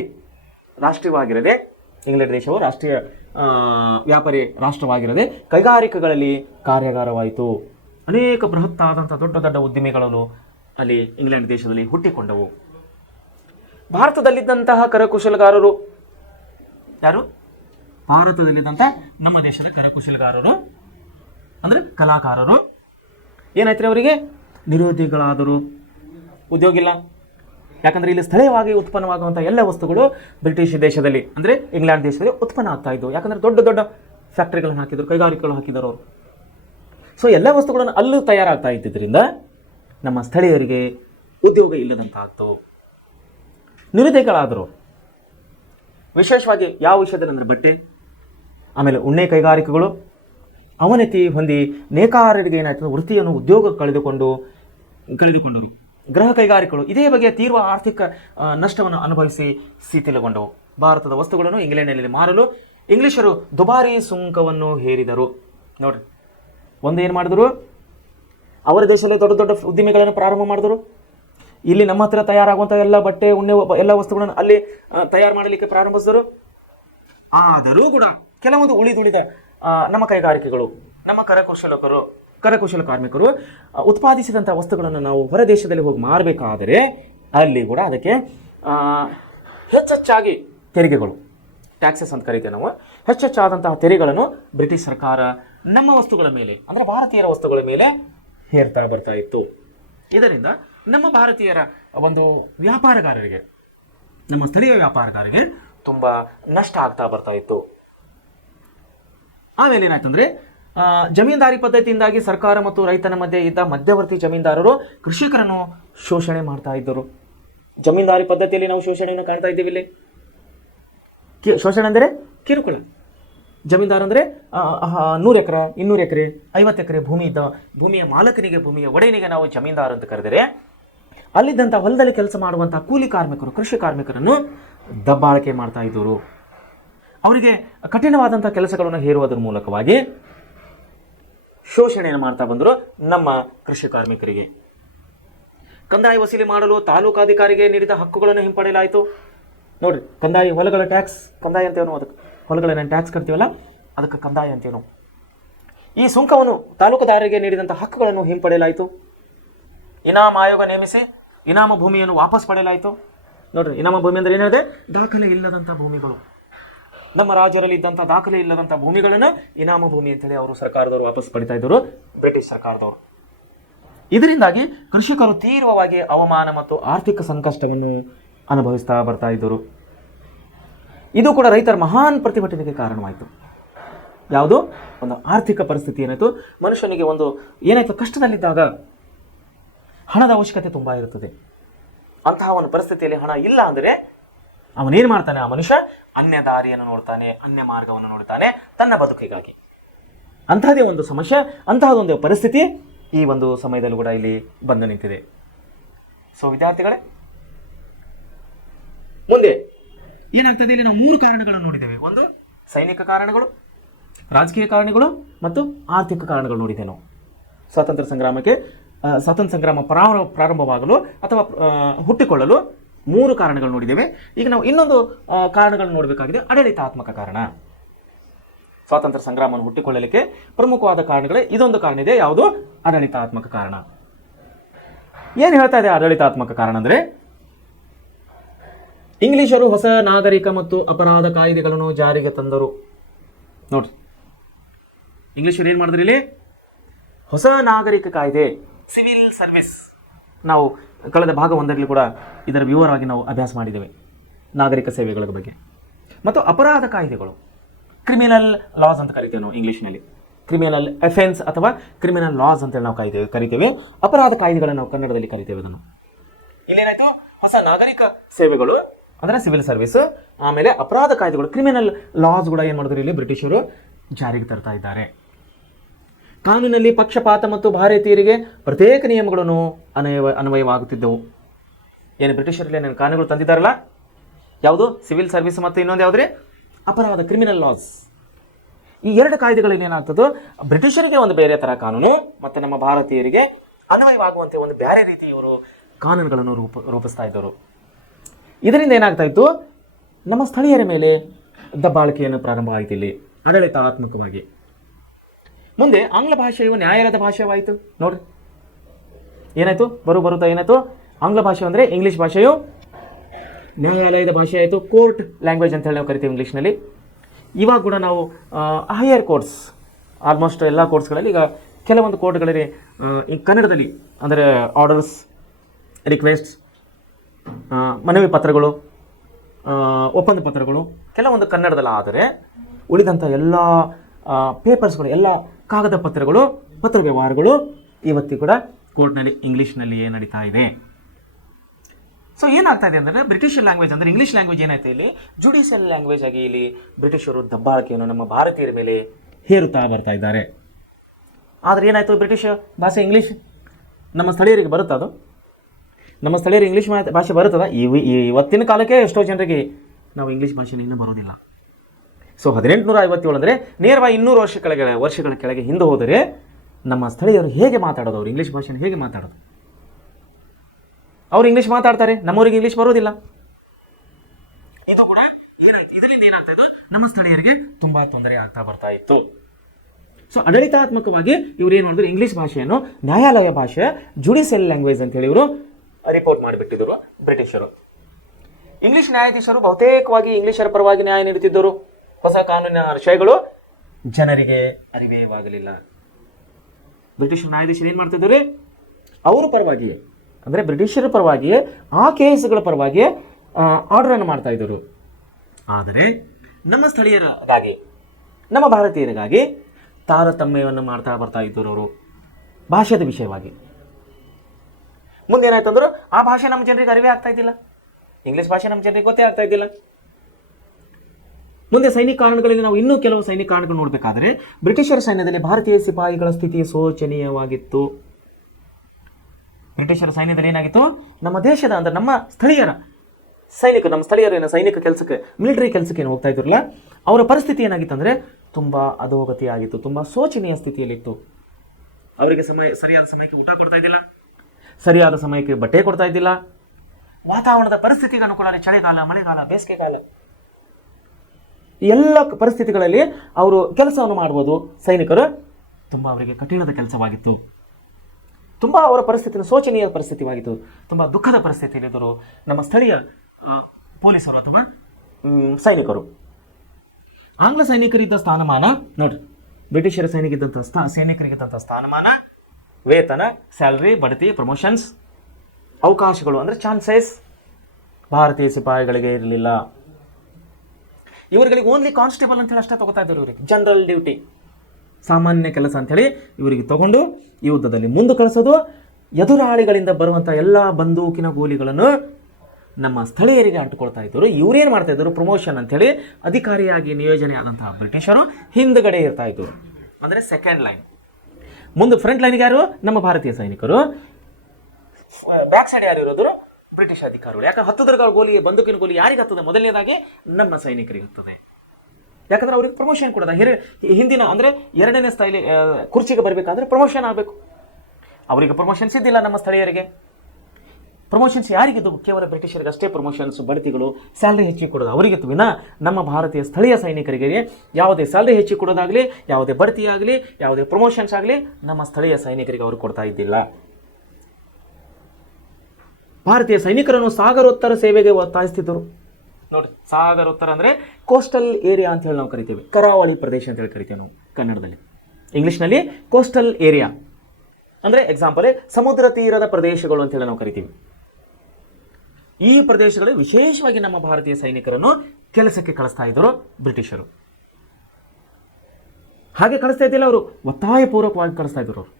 ರಾಷ್ಟ್ರವಾಗಿರದೆ, ಇಂಗ್ಲೆಂಡ್ ದೇಶವು ರಾಷ್ಟ್ರೀಯ ವ್ಯಾಪಾರಿ ರಾಷ್ಟ್ರವಾಗಿರದೆ ಕೈಗಾರಿಕೆಗಳಲ್ಲಿ ಕಾರ್ಯಾಗಾರವಾಯಿತು. ಅನೇಕ ಬೃಹತ್ತಾದಂಥ ದೊಡ್ಡ ದೊಡ್ಡ ಉದ್ದಿಮೆಗಳು ಅಲ್ಲಿ ಇಂಗ್ಲೆಂಡ್ ದೇಶದಲ್ಲಿ ಹುಟ್ಟಿಕೊಂಡವು. ಭಾರತದಲ್ಲಿದ್ದಂತಹ ಕರಕುಶಲಗಾರರು ಯಾರು? ಭಾರತದಲ್ಲಿದ್ದಂಥ ನಮ್ಮ ದೇಶದ ಕರಕುಶಲಗಾರರು ಅಂದರೆ ಕಲಾಕಾರರು ಏನಾಯ್ತು ರೀ ಅವರಿಗೆ? ನಿರುದ್ಯೋಗಿಗಳಾದರು, ಉದ್ಯೋಗ ಇಲ್ಲ. ಯಾಕಂದರೆ ಇಲ್ಲಿ ಸ್ಥಳೀಯವಾಗಿ ಉತ್ಪನ್ನವಾಗುವಂಥ ಎಲ್ಲ ವಸ್ತುಗಳು ಬ್ರಿಟಿಷ್ ದೇಶದಲ್ಲಿ ಅಂದರೆ ಇಂಗ್ಲೆಂಡ್ ದೇಶದಲ್ಲಿ ಉತ್ಪನ್ನ ಆಗ್ತಾ ಇದ್ದವು. ಯಾಕಂದರೆ ದೊಡ್ಡ ದೊಡ್ಡ ಫ್ಯಾಕ್ಟ್ರಿಗಳನ್ನು ಹಾಕಿದ್ರು, ಕೈಗಾರಿಕೆಗಳು ಹಾಕಿದರು ಅವರು. ಸೊ ಎಲ್ಲ ವಸ್ತುಗಳನ್ನು ಅಲ್ಲೂ ತಯಾರಾಗ್ತಾ ಇದ್ದಿದ್ದರಿಂದ ನಮ್ಮ ಸ್ಥಳೀಯರಿಗೆ ಉದ್ಯೋಗ ಇಲ್ಲದಂತಾಗ್ತು, ನಿರುದ್ಯೋಗಿಗಳಾದರು. ವಿಶೇಷವಾಗಿ ಯಾವ ವಿಷಯದಲ್ಲಿ ಅಂದರೆ ಬಟ್ಟೆ, ಆಮೇಲೆ ಉಣ್ಣೆ ಕೈಗಾರಿಕೆಗಳು ಅವನತಿ ಹೊಂದಿ ನೇಕಾರರಿಗೆ ಏನಾಯ್ತು? ವೃತ್ತಿಯನ್ನು, ಉದ್ಯೋಗ ಕಳೆದುಕೊಂಡರು. ಗೃಹ ಕೈಗಾರಿಕೆಗಳು ಇದೇ ಬಗೆಯ ತೀವ್ರ ಆರ್ಥಿಕ ನಷ್ಟವನ್ನು ಅನುಭವಿಸಿ ಶಿಥಿಲಗೊಂಡವು. ಭಾರತದ ವಸ್ತುಗಳನ್ನು ಇಂಗ್ಲೆಂಡ್ನಲ್ಲಿ ಮಾರಲು ಇಂಗ್ಲಿಷರು ದುಬಾರಿ ಸುಂಕವನ್ನು ಹೇರಿದರು. ನೋಡ್ರಿ, ಒಂದು ಏನು ಮಾಡಿದ್ರು? ಅವರ ದೇಶದಲ್ಲಿ ದೊಡ್ಡ ದೊಡ್ಡ ಉದ್ದಿಮೆಗಳನ್ನು ಪ್ರಾರಂಭ ಮಾಡಿದ್ರು. ಇಲ್ಲಿ ನಮ್ಮ ಹತ್ರ ತಯಾರಾಗುವಂಥ ಎಲ್ಲ ಬಟ್ಟೆ, ಉಣ್ಣೆ, ಎಲ್ಲ ವಸ್ತುಗಳನ್ನು ಅಲ್ಲಿ ತಯಾರು ಮಾಡಲಿಕ್ಕೆ ಪ್ರಾರಂಭಿಸಿದರು. ಆದರೂ ಕೂಡ ಕೆಲವೊಂದು ಉಳಿದುಳಿದ ನಮ್ಮ ಕೈಗಾರಿಕೆಗಳು, ನಮ್ಮ ಕರಕುಶಲ ಕಾರ್ಮಿಕರು ಉತ್ಪಾದಿಸಿದಂಥ ವಸ್ತುಗಳನ್ನು ನಾವು ಹೊರ ದೇಶದಲ್ಲಿ ಹೋಗಿ ಮಾರಬೇಕಾದರೆ ಅಲ್ಲಿ ಕೂಡ ಅದಕ್ಕೆ ಹೆಚ್ಚೆಚ್ಚಾಗಿ ತೆರಿಗೆಗಳು, ಟ್ಯಾಕ್ಸಸ್ ಅಂತ ಕರಿತೇವೆ ನಾವು, ಹೆಚ್ಚೆಚ್ಚಾದಂತಹ ತೆರಿಗೆಗಳನ್ನು ಬ್ರಿಟಿಷ್ ಸರ್ಕಾರ ನಮ್ಮ ವಸ್ತುಗಳ ಮೇಲೆ ಅಂದರೆ ಭಾರತೀಯರ ವಸ್ತುಗಳ ಮೇಲೆ ಹೇರ್ತಾ ಬರ್ತಾ ಇತ್ತು. ಇದರಿಂದ ನಮ್ಮ ಭಾರತೀಯರ ಒಂದು ವ್ಯಾಪಾರಗಾರರಿಗೆ, ನಮ್ಮ ಸ್ಥಳೀಯ ವ್ಯಾಪಾರಗಾರರಿಗೆ ತುಂಬ ನಷ್ಟ ಆಗ್ತಾ ಬರ್ತಾ ಇತ್ತು. ಆಮೇಲೆ ಏನಾಯ್ತಂದ್ರೆ ಜಮೀನ್ದಾರಿ ಪದ್ಧತಿಯಿಂದಾಗಿ ಸರ್ಕಾರ ಮತ್ತು ರೈತನ ಮಧ್ಯೆ ಇದ್ದ ಮಧ್ಯವರ್ತಿ ಜಮೀನ್ದಾರರು ಕೃಷಿಕರನ್ನು ಶೋಷಣೆ ಮಾಡ್ತಾ ಇದ್ದರು. ಜಮೀನ್ದಾರಿ ಪದ್ಧತಿಯಲ್ಲಿ ನಾವು ಶೋಷಣೆಯನ್ನು ಕಾಣ್ತಾ ಇದ್ದೀವಿ. ಇಲ್ಲಿ ಶೋಷಣೆ ಅಂದರೆ ಕಿರುಕುಳ. ಜಮೀನ್ದಾರ ಅಂದರೆ 100 ಎಕರೆ, 200 ಎಕರೆ, 50 ಎಕರೆ ಭೂಮಿ ಇದ್ದ ಭೂಮಿಯ ಮಾಲಕನಿಗೆ, ಭೂಮಿಯ ಒಡೆಯನಿಗೆ ನಾವು ಜಮೀನ್ದಾರ ಅಂತ ಕರೆದರೆ, ಅಲ್ಲಿದ್ದಂಥ ಹೊಲದಲ್ಲಿ ಕೆಲಸ ಮಾಡುವಂಥ ಕೂಲಿ ಕಾರ್ಮಿಕರು, ಕೃಷಿ ಕಾರ್ಮಿಕರನ್ನು ದಬ್ಬಾಳಿಕೆ ಮಾಡ್ತಾ ಇದ್ದರು. ಅವರಿಗೆ ಕಠಿಣವಾದಂಥ ಕೆಲಸಗಳನ್ನು ಹೇರುವುದರ ಮೂಲಕವಾಗಿ ಶೋಷಣೆಯನ್ನು ಮಾಡ್ತಾ ಬಂದರು ನಮ್ಮ ಕೃಷಿ ಕಾರ್ಮಿಕರಿಗೆ. ಕಂದಾಯ ವಸೂಲಿ ಮಾಡಲು ತಾಲೂಕಾಧಿಕಾರಿಗೆ ನೀಡಿದ ಹಕ್ಕುಗಳನ್ನು ಹಿಂಪಡೆಯಲಾಯಿತು. ನೋಡ್ರಿ, ಕಂದಾಯ, ಹೊಲಗಳ ಟ್ಯಾಕ್ಸ್, ಕಂದಾಯ ಅಂತೇನೋ, ಅದಕ್ಕೆ ಹೊಲಗಳನ್ನ ಟ್ಯಾಕ್ಸ್ ಕಟ್ತೀವಲ್ಲ, ಅದಕ್ಕೆ ಕಂದಾಯ ಅಂತೇನೋ. ಈ ಸುಂಕವನ್ನು ತಾಲೂಕುದಾರರಿಗೆ ನೀಡಿದಂಥ ಹಕ್ಕುಗಳನ್ನು ಹಿಂಪಡೆಯಲಾಯಿತು. ಇನಾಮ ಆಯೋಗ ನೇಮಿಸಿ ಇನಾಮ ಭೂಮಿಯನ್ನು ವಾಪಸ್ ಪಡೆಯಲಾಯಿತು. ನೋಡ್ರಿ, ಇನಾಮ ಭೂಮಿ ಅಂದರೆ ಏನಿದೆ? ದಾಖಲೆ ಇಲ್ಲದಂಥ ಭೂಮಿಗಳು. ನಮ್ಮ ರಾಜ್ಯದಲ್ಲಿ ಇದ್ದಂಥ ದಾಖಲೆ ಇಲ್ಲದಂಥ ಭೂಮಿಗಳನ್ನು ಇನಾಮ ಭೂಮಿ ಅಂತೇಳಿ ಅವರು ಸರ್ಕಾರದವರು ವಾಪಸ್ ಪಡಿತಾ ಇದ್ದರು, ಬ್ರಿಟಿಷ್ ಸರ್ಕಾರದವರು. ಇದರಿಂದಾಗಿ ಕೃಷಿಕರು ತೀವ್ರವಾಗಿ ಅವಮಾನ ಮತ್ತು ಆರ್ಥಿಕ ಸಂಕಷ್ಟವನ್ನು ಅನುಭವಿಸ್ತಾ ಬರ್ತಾ ಇದ್ದರು. ಇದು ಕೂಡ ರೈತರ ಮಹಾನ್ ಪ್ರತಿಭಟನೆಗೆ ಕಾರಣವಾಯಿತು. ಯಾವುದು? ಒಂದು ಆರ್ಥಿಕ ಪರಿಸ್ಥಿತಿ ಏನಾಯಿತು, ಮನುಷ್ಯನಿಗೆ ಒಂದು ಏನಾಯಿತು, ಕಷ್ಟದಲ್ಲಿದ್ದಾಗ ಹಣದ ಅವಶ್ಯಕತೆ ತುಂಬ ಇರುತ್ತದೆ. ಅಂತಹ ಒಂದು ಪರಿಸ್ಥಿತಿಯಲ್ಲಿ ಹಣ ಇಲ್ಲ ಅಂದರೆ ಅವನೇನು ಮಾಡ್ತಾನೆ? ಆ ಮನುಷ್ಯ ಅನ್ಯ ದಾರಿಯನ್ನು ನೋಡ್ತಾನೆ, ಅನ್ಯ ಮಾರ್ಗವನ್ನು ನೋಡ್ತಾನೆ ತನ್ನ ಬದುಕಿಗಾಗಿ. ಅಂತಹದೇ ಒಂದು ಸಮಸ್ಯೆ, ಅಂತಹದೊಂದು ಪರಿಸ್ಥಿತಿ ಈ ಒಂದು ಸಮಯದಲ್ಲೂ ಕೂಡ ಇಲ್ಲಿ ಬಂದು ನಿಂತಿದೆ. ಸೊ ವಿದ್ಯಾರ್ಥಿಗಳೇ, ಮುಂದೆ ಏನಾಗ್ತದೆ? ಇಲ್ಲಿ ನಾವು 3 ಕಾರಣಗಳನ್ನು ನೋಡಿದ್ದೇವೆ. ಒಂದು ಸೈನಿಕ ಕಾರಣಗಳು, ರಾಜಕೀಯ ಕಾರಣಗಳು ಮತ್ತು ಆರ್ಥಿಕ ಕಾರಣಗಳು ನೋಡಿದ್ದೇವೆ ನಾವು. ಸ್ವಾತಂತ್ರ್ಯ ಸಂಗ್ರಾಮ ಪ್ರಾರಂಭವಾಗಲು ಅಥವಾ ಹುಟ್ಟಿಕೊಳ್ಳಲು 3 ಕಾರಣಗಳು ನೋಡಿದ್ದೇವೆ. ಈಗ ನಾವು ಇನ್ನೊಂದು ಕಾರಣಗಳನ್ನು ನೋಡಬೇಕಾಗಿದೆ, ಆಡಳಿತಾತ್ಮಕ ಕಾರಣ. ಸ್ವಾತಂತ್ರ್ಯ ಸಂಗ್ರಾಮವನ್ನು ಹುಟ್ಟಿಕೊಳ್ಳಲಿಕ್ಕೆ ಪ್ರಮುಖವಾದ ಕಾರಣಗಳೇ ಇದೊಂದು ಕಾರಣ ಇದೆ. ಯಾವುದು? ಆಡಳಿತಾತ್ಮಕ ಕಾರಣ. ಏನು ಹೇಳ್ತಾ ಇದೆ ಆಡಳಿತಾತ್ಮಕ ಕಾರಣ ಅಂದರೆ, ಇಂಗ್ಲಿಷರು ಹೊಸ ನಾಗರಿಕ ಮತ್ತು ಅಪರಾಧ ಕಾಯ್ದೆಗಳನ್ನು ಜಾರಿಗೆ ತಂದರು. ನೋಡ್ರಿ, ಇಂಗ್ಲಿಷರು ಏನು ಮಾಡಿದ್ರು ಇಲ್ಲಿ? ಹೊಸ ನಾಗರಿಕ ಕಾಯ್ದೆ, ಸಿವಿಲ್ ಸರ್ವಿಸ್. ನಾವು ಕಳೆದ ಭಾಗ 1ರಲ್ಲಿ ಕೂಡ ಇದರ ವಿವರವಾಗಿ ನಾವು ಅಭ್ಯಾಸ ಮಾಡಿದ್ದೇವೆ, ನಾಗರಿಕ ಸೇವೆಗಳ ಬಗ್ಗೆ. ಮತ್ತು ಅಪರಾಧ ಕಾಯ್ದೆಗಳು, ಕ್ರಿಮಿನಲ್ ಲಾಸ್ ಅಂತ ಕರಿತೇವೆ ನಾವು ಇಂಗ್ಲೀಷ್ನಲ್ಲಿ. ಕ್ರಿಮಿನಲ್ ಅಫೆನ್ಸ್ ಅಥವಾ ಕ್ರಿಮಿನಲ್ ಲಾಸ್ ಅಂತೇಳಿ ನಾವು ಕರಿತೇವೆ. ಅಪರಾಧ ಕಾಯ್ದೆಗಳನ್ನು ನಾವು ಕನ್ನಡದಲ್ಲಿ ಕರಿತೇವೆ. ಅದನ್ನು ಇಲ್ಲೇನಾಯ್ತು? ಹೊಸ ನಾಗರಿಕ ಸೇವೆಗಳು ಅಂದರೆ ಸಿವಿಲ್ ಸರ್ವಿಸ್, ಆಮೇಲೆ ಅಪರಾಧ ಕಾಯ್ದೆಗಳು, ಕ್ರಿಮಿನಲ್ ಲಾಸ್ ಕೂಡ ಏನು ಮಾಡಿದ್ರು ಇಲ್ಲಿ ಬ್ರಿಟಿಷರು ಜಾರಿಗೆ ತರ್ತಾ ಇದ್ದಾರೆ. ಕಾನೂನಿನಲ್ಲಿ ಪಕ್ಷಪಾತ ಮತ್ತು ಭಾರತೀಯರಿಗೆ ಪ್ರತ್ಯೇಕ ನಿಯಮಗಳನ್ನು ಅನ್ವಯವಾಗುತ್ತಿದ್ದವು. ಏನು ಬ್ರಿಟಿಷರಲ್ಲಿ ಏನೇನು ಕಾನೂನುಗಳು ತಂದಿದ್ದಾರಲ್ಲ, ಯಾವುದು? ಸಿವಿಲ್ ಸರ್ವಿಸ್ ಮತ್ತು ಇನ್ನೊಂದು ಯಾವುದ್ರಿ? ಅಪರಾಧ, ಕ್ರಿಮಿನಲ್ ಲಾಸ್. ಈ 2 ಕಾಯ್ದೆಗಳಲ್ಲಿ ಏನಾಗ್ತದೋ, ಬ್ರಿಟಿಷರಿಗೆ ಒಂದು ಬೇರೆ ಥರ ಕಾನೂನು ಮತ್ತು ನಮ್ಮ ಭಾರತೀಯರಿಗೆ ಅನ್ವಯವಾಗುವಂತೆ ಒಂದು ಬೇರೆ ರೀತಿ ಇವರು ಕಾನೂನುಗಳನ್ನು ರೂಪಿಸ್ತಾ ಇದ್ದರು. ಇದರಿಂದ ಏನಾಗ್ತಾ ಇತ್ತು? ನಮ್ಮ ಸ್ಥಳೀಯರ ಮೇಲೆ ದಬ್ಬಾಳಿಕೆಯನ್ನು ಪ್ರಾರಂಭ ಆಯಿತು ಇಲ್ಲಿ ಆಡಳಿತಾತ್ಮಕವಾಗಿ. ಮುಂದೆ ಆಂಗ್ಲ ಭಾಷೆಯು ನ್ಯಾಯಾಲಯದ ಭಾಷೆವಾಯಿತು. ನೋಡ್ರಿ, ಏನಾಯ್ತು? ಬರುತ್ತಾ ಏನಾಯ್ತು? ಆಂಗ್ಲ ಭಾಷೆ ಅಂದರೆ ಇಂಗ್ಲಿಷ್ ಭಾಷೆಯು ನ್ಯಾಯಾಲಯದ ಭಾಷೆ ಆಯಿತು, ಕೋರ್ಟ್ ಲ್ಯಾಂಗ್ವೇಜ್ ಅಂತ ಹೇಳಿ ನಾವು ಕರಿತೀವಿ ಇಂಗ್ಲೀಷ್ನಲ್ಲಿ. ಇವಾಗ ಕೂಡ ನಾವು ಹೈಯರ್ ಕೋರ್ಟ್ಸ್, ಆಲ್ಮೋಸ್ಟ್ ಎಲ್ಲ ಕೋರ್ಟ್ಸ್ಗಳಲ್ಲಿ ಈಗ ಕೆಲವೊಂದು ಕೋರ್ಟ್ಗಳಲ್ಲಿ ಈ ಕನ್ನಡದಲ್ಲಿ ಅಂದರೆ ಆರ್ಡರ್ಸ್, ರಿಕ್ವೆಸ್ಟ್ಸ್, ಮನವಿ ಪತ್ರಗಳು, ಒಪ್ಪಂದ ಪತ್ರಗಳು ಕೆಲವೊಂದು ಕನ್ನಡದಲ್ಲಿ ಆದರೆ ಉಳಿದಂಥ ಎಲ್ಲ ಪೇಪರ್ಸ್ಗಳು, ಎಲ್ಲ ಕಾಗದ ಪತ್ರಗಳು, ಪತ್ರ ವ್ಯವಹಾರಗಳು ಇವತ್ತಿಗೂ ಕೂಡ ಕೋರ್ಟ್ನಲ್ಲಿ ಇಂಗ್ಲೀಷ್ನಲ್ಲಿಯೇ ನಡೀತಾ ಇದೆ. ಸೊ ಏನಾಗ್ತಾ ಇದೆ ಅಂದರೆ ಬ್ರಿಟಿಷ್ ಲ್ಯಾಂಗ್ವೇಜ್ ಅಂದರೆ ಇಂಗ್ಲೀಷ್ ಲ್ಯಾಂಗ್ವೇಜ್ ಏನಾಯ್ತು ಇಲ್ಲಿ ಜುಡಿಷಿಯಲ್ ಲ್ಯಾಂಗ್ವೇಜ್ ಆಗಿ ಇಲ್ಲಿ ಬ್ರಿಟಿಷರು ದಬ್ಬಾಳಿಕೆಯನ್ನು ನಮ್ಮ ಭಾರತೀಯರ ಮೇಲೆ ಹೇರುತ್ತಾ ಬರ್ತಾ ಇದ್ದಾರೆ. ಆದರೆ ಏನಾಯಿತು, ಬ್ರಿಟಿಷ್ ಭಾಷೆ ಇಂಗ್ಲೀಷ್ ನಮ್ಮ ಸ್ಥಳೀಯರಿಗೆ ಬರುತ್ತಾ? ಅದು ನಮ್ಮ ಸ್ಥಳೀಯರಿಗೆ ಇಂಗ್ಲೀಷ್ ಭಾಷೆ ಬರುತ್ತದ? ಇವತ್ತಿನ ಕಾಲಕ್ಕೆ ಎಷ್ಟೋ ಜನರಿಗೆ ನಾವು ಇಂಗ್ಲೀಷ್ ಭಾಷೆನ ಇನ್ನೂ ಬರೋದಿಲ್ಲ. ಸೊ 1857 ಅಂದರೆ ನೇರವಾಗಿ 200 ವರ್ಷಗಳ ಕೆಳಗೆ ಹಿಂದೆ ಹೋದರೆ ನಮ್ಮ ಸ್ಥಳೀಯರು ಹೇಗೆ ಮಾತಾಡೋದು, ಅವರು ಇಂಗ್ಲೀಷ್ ಭಾಷೆನ ಹೇಗೆ ಮಾತಾಡೋದು? ಅವ್ರು ಇಂಗ್ಲೀಷ್ ಮಾತಾಡ್ತಾರೆ, ನಮ್ಮವರಿಗೆ ಇಂಗ್ಲೀಷ್ ಬರೋದಿಲ್ಲ. ಇದು ಕೂಡ ಏನಾಯ್ತು, ಇದರಿಂದ ಏನಾಗ್ತಾ ಇತ್ತು, ನಮ್ಮ ಸ್ಥಳೀಯರಿಗೆ ತುಂಬಾ ತೊಂದರೆ ಆಗ್ತಾ ಬರ್ತಾ ಇತ್ತು. ಸೊ ಆಡಳಿತಾತ್ಮಕವಾಗಿ ಇವ್ರು ಏನು ಮಾಡಿದ್ರು, ಇಂಗ್ಲೀಷ್ ಭಾಷೆಯನ್ನು ನ್ಯಾಯಾಲಯ ಭಾಷೆ, ಜುಡಿಷಿಯಲ್ ಲ್ಯಾಂಗ್ವೇಜ್ ಅಂತ ಹೇಳಿ ಇವರು ರಿಪೋರ್ಟ್ ಮಾಡಿಬಿಟ್ಟಿದ್ರು ಬ್ರಿಟಿಷರು. ಇಂಗ್ಲಿಷ್ ನ್ಯಾಯಾಧೀಶರು ಬಹುತೇಕವಾಗಿ ಇಂಗ್ಲಿಷರ ಪರವಾಗಿ ನ್ಯಾಯ ನೀಡುತ್ತಿದ್ದರು. ಹೊಸ ಕಾನೂನಿನ ವಿಷಯಗಳು ಜನರಿಗೆ ಅರಿವೇವಾಗಲಿಲ್ಲ. ಬ್ರಿಟಿಷ್ ನ್ಯಾಯಾಧೀಶರು ಏನು ಮಾಡ್ತಿದ್ರು, ಅವರ ಪರವಾಗಿಯೇ ಅಂದರೆ ಬ್ರಿಟಿಷರ ಪರವಾಗಿಯೇ ಆ ಕೇಸ್ಗಳ ಪರವಾಗಿಯೇ ಆರ್ಡರನ್ನು ಮಾಡ್ತಾ ಇದ್ದರು. ಆದರೆ ನಮ್ಮ ಸ್ಥಳೀಯರಿಗಾಗಿ, ನಮ್ಮ ಭಾರತೀಯರಿಗಾಗಿ ತಾರತಮ್ಯವನ್ನು ಮಾಡ್ತಾ ಬರ್ತಾ ಇದ್ದರು ಅವರು ಭಾಷೆದ ವಿಷಯವಾಗಿ. ಮುಂದೆ ಏನಾಯ್ತು ಅಂದ್ರು, ಆ ಭಾಷೆ ನಮ್ಮ ಜನರಿಗೆ ಅರಿವೇ ಆಗ್ತಾ ಇದ್ದಿಲ್ಲ, ಇಂಗ್ಲೀಷ್ ಭಾಷೆ ನಮ್ಮ ಜನರಿಗೆ ಗೊತ್ತೇ ಆಗ್ತಾ ಇದ್ದಿಲ್ಲ. ಮುಂದೆ ಸೈನಿಕ ಕಾರಣಗಳಲ್ಲಿ ನಾವು ಇನ್ನೂ ಕೆಲವು ಸೈನಿಕ ಕಾರಣಗಳು ನೋಡಬೇಕಾದ್ರೆ, ಬ್ರಿಟಿಷರ ಸೈನ್ಯದಲ್ಲಿ ಭಾರತೀಯ ಸಿಪಾಯಿಗಳ ಸ್ಥಿತಿ ಶೋಚನೀಯವಾಗಿತ್ತು. ಬ್ರಿಟಿಷರ ಸೈನ್ಯದಲ್ಲಿ ಏನಾಗಿತ್ತು, ನಮ್ಮ ದೇಶದ ಅಂದರೆ ನಮ್ಮ ಸ್ಥಳೀಯರ ಸೈನಿಕರು, ನಮ್ಮ ಸ್ಥಳೀಯರೇನು ಸೈನಿಕ ಕೆಲಸಕ್ಕೆ, ಮಿಲಿಟರಿ ಕೆಲಸಕ್ಕೆ ಏನು ಹೋಗ್ತಾ ಇದ್ರಲ್ಲ, ಅವರ ಪರಿಸ್ಥಿತಿ ಏನಾಗಿತ್ತು ಅಂದರೆ ತುಂಬ ಅಧೋಗತಿ ಆಗಿತ್ತು, ತುಂಬ ಶೋಚನೀಯ ಸ್ಥಿತಿಯಲ್ಲಿತ್ತು. ಅವರಿಗೆ ಸರಿಯಾದ ಸಮಯಕ್ಕೆ ಊಟ ಕೊಡ್ತಾ ಇದ್ದಿಲ್ಲ, ಸರಿಯಾದ ಸಮಯಕ್ಕೆ ಬಟ್ಟೆ ಕೊಡ್ತಾ ಇದ್ದಿಲ್ಲ, ವಾತಾವರಣದ ಪರಿಸ್ಥಿತಿಗೆ ಅನುಕೂಲ, ಚಳಿಗಾಲ, ಮಳೆಗಾಲ, ಬೇಸಿಗೆ ಕಾಲ, ಎಲ್ಲ ಪರಿಸ್ಥಿತಿಗಳಲ್ಲಿ ಅವರು ಕೆಲಸವನ್ನು ಮಾಡ್ಬೋದು. ಸೈನಿಕರು ತುಂಬ ಅವರಿಗೆ ಕಠಿಣದ ಕೆಲಸವಾಗಿತ್ತು, ತುಂಬ ಅವರ ಪರಿಸ್ಥಿತಿನ ಶೋಚನೀಯ ಪರಿಸ್ಥಿತಿವಾಗಿತ್ತು, ತುಂಬ ದುಃಖದ ಪರಿಸ್ಥಿತಿಯಲ್ಲಿದ್ದರು ನಮ್ಮ ಸ್ಥಳೀಯ ಪೊಲೀಸರು ಅಥವಾ ಸೈನಿಕರು. ಆಂಗ್ಲ ಸೈನಿಕರಿದ್ದ ಸ್ಥಾನಮಾನ ನೋಡ್ರಿ, ಬ್ರಿಟಿಷರ ಸೈನಿಕರಿಗಿದ್ದಂಥ ಸ್ಥಾನಮಾನ, ವೇತನ, ಸ್ಯಾಲ್ರಿ, ಬಡ್ತಿ, ಪ್ರಮೋಷನ್ಸ್, ಅವಕಾಶಗಳು ಅಂದರೆ ಚಾನ್ಸಸ್ ಭಾರತೀಯ ಸಿಪಾಯಿಗಳಿಗೆ ಇರಲಿಲ್ಲ. ಇವರುಗಳಿಗೆ ಓನ್ಲಿ ಕಾನ್ಸ್ಟೇಬಲ್ ಅಂತೇಳಿ ಅಷ್ಟೇ ತಗೋತಾ ಇದ್ದರು. ಇವರಿಗೆ ಜನರಲ್ ಡ್ಯೂಟಿ, ಸಾಮಾನ್ಯ ಕೆಲಸ ಅಂಥೇಳಿ ಇವರಿಗೆ ತಗೊಂಡು ಯುದ್ಧದಲ್ಲಿ ಮುಂದೆ ಕಳಿಸೋದು. ಎದುರಾಳಿಗಳಿಂದ ಬರುವಂಥ ಎಲ್ಲ ಬಂದೂಕಿನ ಗೋಲಿಗಳನ್ನು ನಮ್ಮ ಸ್ಥಳೀಯರಿಗೆ ಅಂಟುಕೊಳ್ತಾ ಇದ್ದರು. ಇವರೇನು ಮಾಡ್ತಾ ಇದ್ದರು, ಪ್ರಮೋಷನ್ ಅಂಥೇಳಿ ಅಧಿಕಾರಿಯಾಗಿ ನಿಯೋಜನೆ ಆದಂತಹ ಬ್ರಿಟಿಷರು ಹಿಂದುಗಡೆ ಇರ್ತಾ ಇದ್ದರು, ಅಂದರೆ ಸೆಕೆಂಡ್ ಲೈನ್. ಮುಂದೆ ಫ್ರಂಟ್ ಲೈನ್ಗೆ ಯಾರು, ನಮ್ಮ ಭಾರತೀಯ ಸೈನಿಕರು. ಬ್ಯಾಕ್ ಸೈಡ್ ಯಾರು ಇರೋದು, ಬ್ರಿಟಿಷ್ ಅಧಿಕಾರಿಗಳು. ಯಾಕಂದ್ರೆ ಹತ್ತದ್ರ ಗೋಲಿ, ಬಂದೂಕಿನ ಗೋಲಿ ಯಾರಿಗೆ ಹತ್ತದೆ, ಮೊದಲನೇದಾಗಿ ನಮ್ಮ ಸೈನಿಕರಿಗೆ ಹತ್ತದೆ. ಯಾಕಂದ್ರೆ ಅವ್ರಿಗೆ ಪ್ರಮೋಷನ್ ಕೊಡೋದ, ಹಿಂದಿನ ಅಂದರೆ ಎರಡನೇ ಸ್ಥೈಲಿ ಕುರ್ಚಿಗೆ ಬರಬೇಕಾದ್ರೆ ಪ್ರಮೋಷನ್ ಆಗಬೇಕು. ಅವರಿಗೆ ಪ್ರಮೋಷನ್ಸ್ ಇದ್ದಿಲ್ಲ, ನಮ್ಮ ಸ್ಥಳೀಯರಿಗೆ ಪ್ರಮೋಷನ್ಸ್ ಯಾರಿಗಿದ್ದು, ಕೇವಲ ಬ್ರಿಟಿಷರಿಗೆ ಅಷ್ಟೇ ಪ್ರಮೋಷನ್ಸ್, ಬಡ್ತಿಗಳು, ಸ್ಯಾಲ್ರಿ ಹೆಚ್ಚಿಗೆ ಕೊಡೋದು ಅವರಿಗಿತ್ತು ವಿನ ನಮ್ಮ ಭಾರತೀಯ ಸ್ಥಳೀಯ ಸೈನಿಕರಿಗೆ ಯಾವುದೇ ಸ್ಯಾಲ್ರಿ ಹೆಚ್ಚಿಗೆ ಕೊಡೋದಾಗಲಿ, ಯಾವುದೇ ಬಡ್ತಿ ಆಗಲಿ, ಯಾವುದೇ ಪ್ರಮೋಷನ್ಸ್ ಆಗಲಿ ನಮ್ಮ ಸ್ಥಳೀಯ ಸೈನಿಕರಿಗೆ ಅವರು ಕೊಡ್ತಾ ಇದ್ದಿಲ್ಲ. ಭಾರತೀಯ ಸೈನಿಕರನ್ನು ಸಾಗರೋತ್ತರ ಸೇವೆಗೆ ಒತ್ತಾಯಿಸ್ತಿದ್ದರು. ನೋಡಿ, ಸಾಗರೋತ್ತರ ಅಂದರೆ ಕೋಸ್ಟಲ್ ಏರಿಯಾ ಅಂತ ಹೇಳಿ ನಾವು ಕರಿತೀವಿ, ಕರಾವಳಿ ಪ್ರದೇಶ ಅಂತ ಹೇಳಿ ಕರಿತೀವಿ ನಾವು ಕನ್ನಡದಲ್ಲಿ. ಇಂಗ್ಲೀಷ್ನಲ್ಲಿ ಕೋಸ್ಟಲ್ ಏರಿಯಾ ಅಂದರೆ ಎಕ್ಸಾಂಪಲ್ ಸಮುದ್ರ ತೀರದ ಪ್ರದೇಶಗಳು ಅಂತ ಹೇಳಿ ನಾವು ಕರಿತೀವಿ. ಈ ಪ್ರದೇಶಗಳು ವಿಶೇಷವಾಗಿ ನಮ್ಮ ಭಾರತೀಯ ಸೈನಿಕರನ್ನು ಕೆಲಸಕ್ಕೆ ಕಳಿಸ್ತಾ ಇದ್ದರು ಬ್ರಿಟಿಷರು. ಹಾಗೆ ಕಳಿಸ್ತಾ ಇದ್ದಿಲ್ಲ, ಅವರು ಒತ್ತಾಯಪೂರ್ವಕವಾಗಿ ಕಳಿಸ್ತಾ ಇದ್ರು. ಅವರು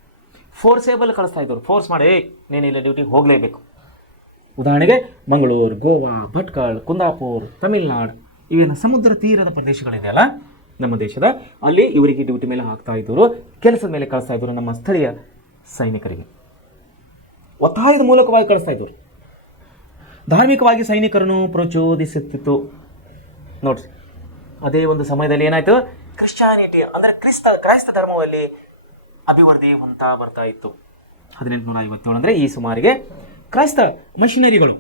ಫೋರ್ಸೇಬಲ್ ಕಳಿಸ್ತಾ ಇದ್ರು, ಫೋರ್ಸ್ ಮಾಡಿ ನೀನು ಇಲ್ಲಿ ಡ್ಯೂಟಿಗೆ ಹೋಗಲೇಬೇಕು. ಉದಾಹರಣೆಗೆ ಮಂಗಳೂರು, ಗೋವಾ, ಭಟ್ಕಳ, ಕುಂದಾಪುರ್, ತಮಿಳುನಾಡು, ಇವೇನು ಸಮುದ್ರ ತೀರದ ಪ್ರದೇಶಗಳಿದೆಯಲ್ಲ ನಮ್ಮ ದೇಶದ, ಅಲ್ಲಿ ಇವರಿಗೆ ಡ್ಯೂಟಿ ಮೇಲೆ ಹಾಕ್ತಾ ಇದ್ದರು, ಕೆಲಸದ ಮೇಲೆ ಕಳಿಸ್ತಾ ಇದ್ದರು. ನಮ್ಮ ಸ್ಥಳೀಯ ಸೈನಿಕರಿಗೆ ಒತ್ತಾಯದ ಮೂಲಕವಾಗಿ ಕಳಿಸ್ತಾ ಇದ್ದರು. ಧಾರ್ಮಿಕವಾಗಿ ಸೈನಿಕರನ್ನು ಪ್ರಚೋದಿಸುತ್ತಿತ್ತು. ನೋಡ್ರಿ, ಅದೇ ಒಂದು ಸಮಯದಲ್ಲಿ ಏನಾಯಿತು, ಕ್ರಿಶ್ಚಿಯಾನಿಟಿ ಅಂದರೆ ಕ್ರೈಸ್ತ ಧರ್ಮದಲ್ಲಿ ಅಭಿವೃದ್ಧಿ ಹೊಂತಾ ಬರ್ತಾ ಇತ್ತು. 1857 ಅಂದರೆ ಈ ಸುಮಾರಿಗೆ ಕ್ರೈಸ್ತ ಮಿಷನರಿಗಳು,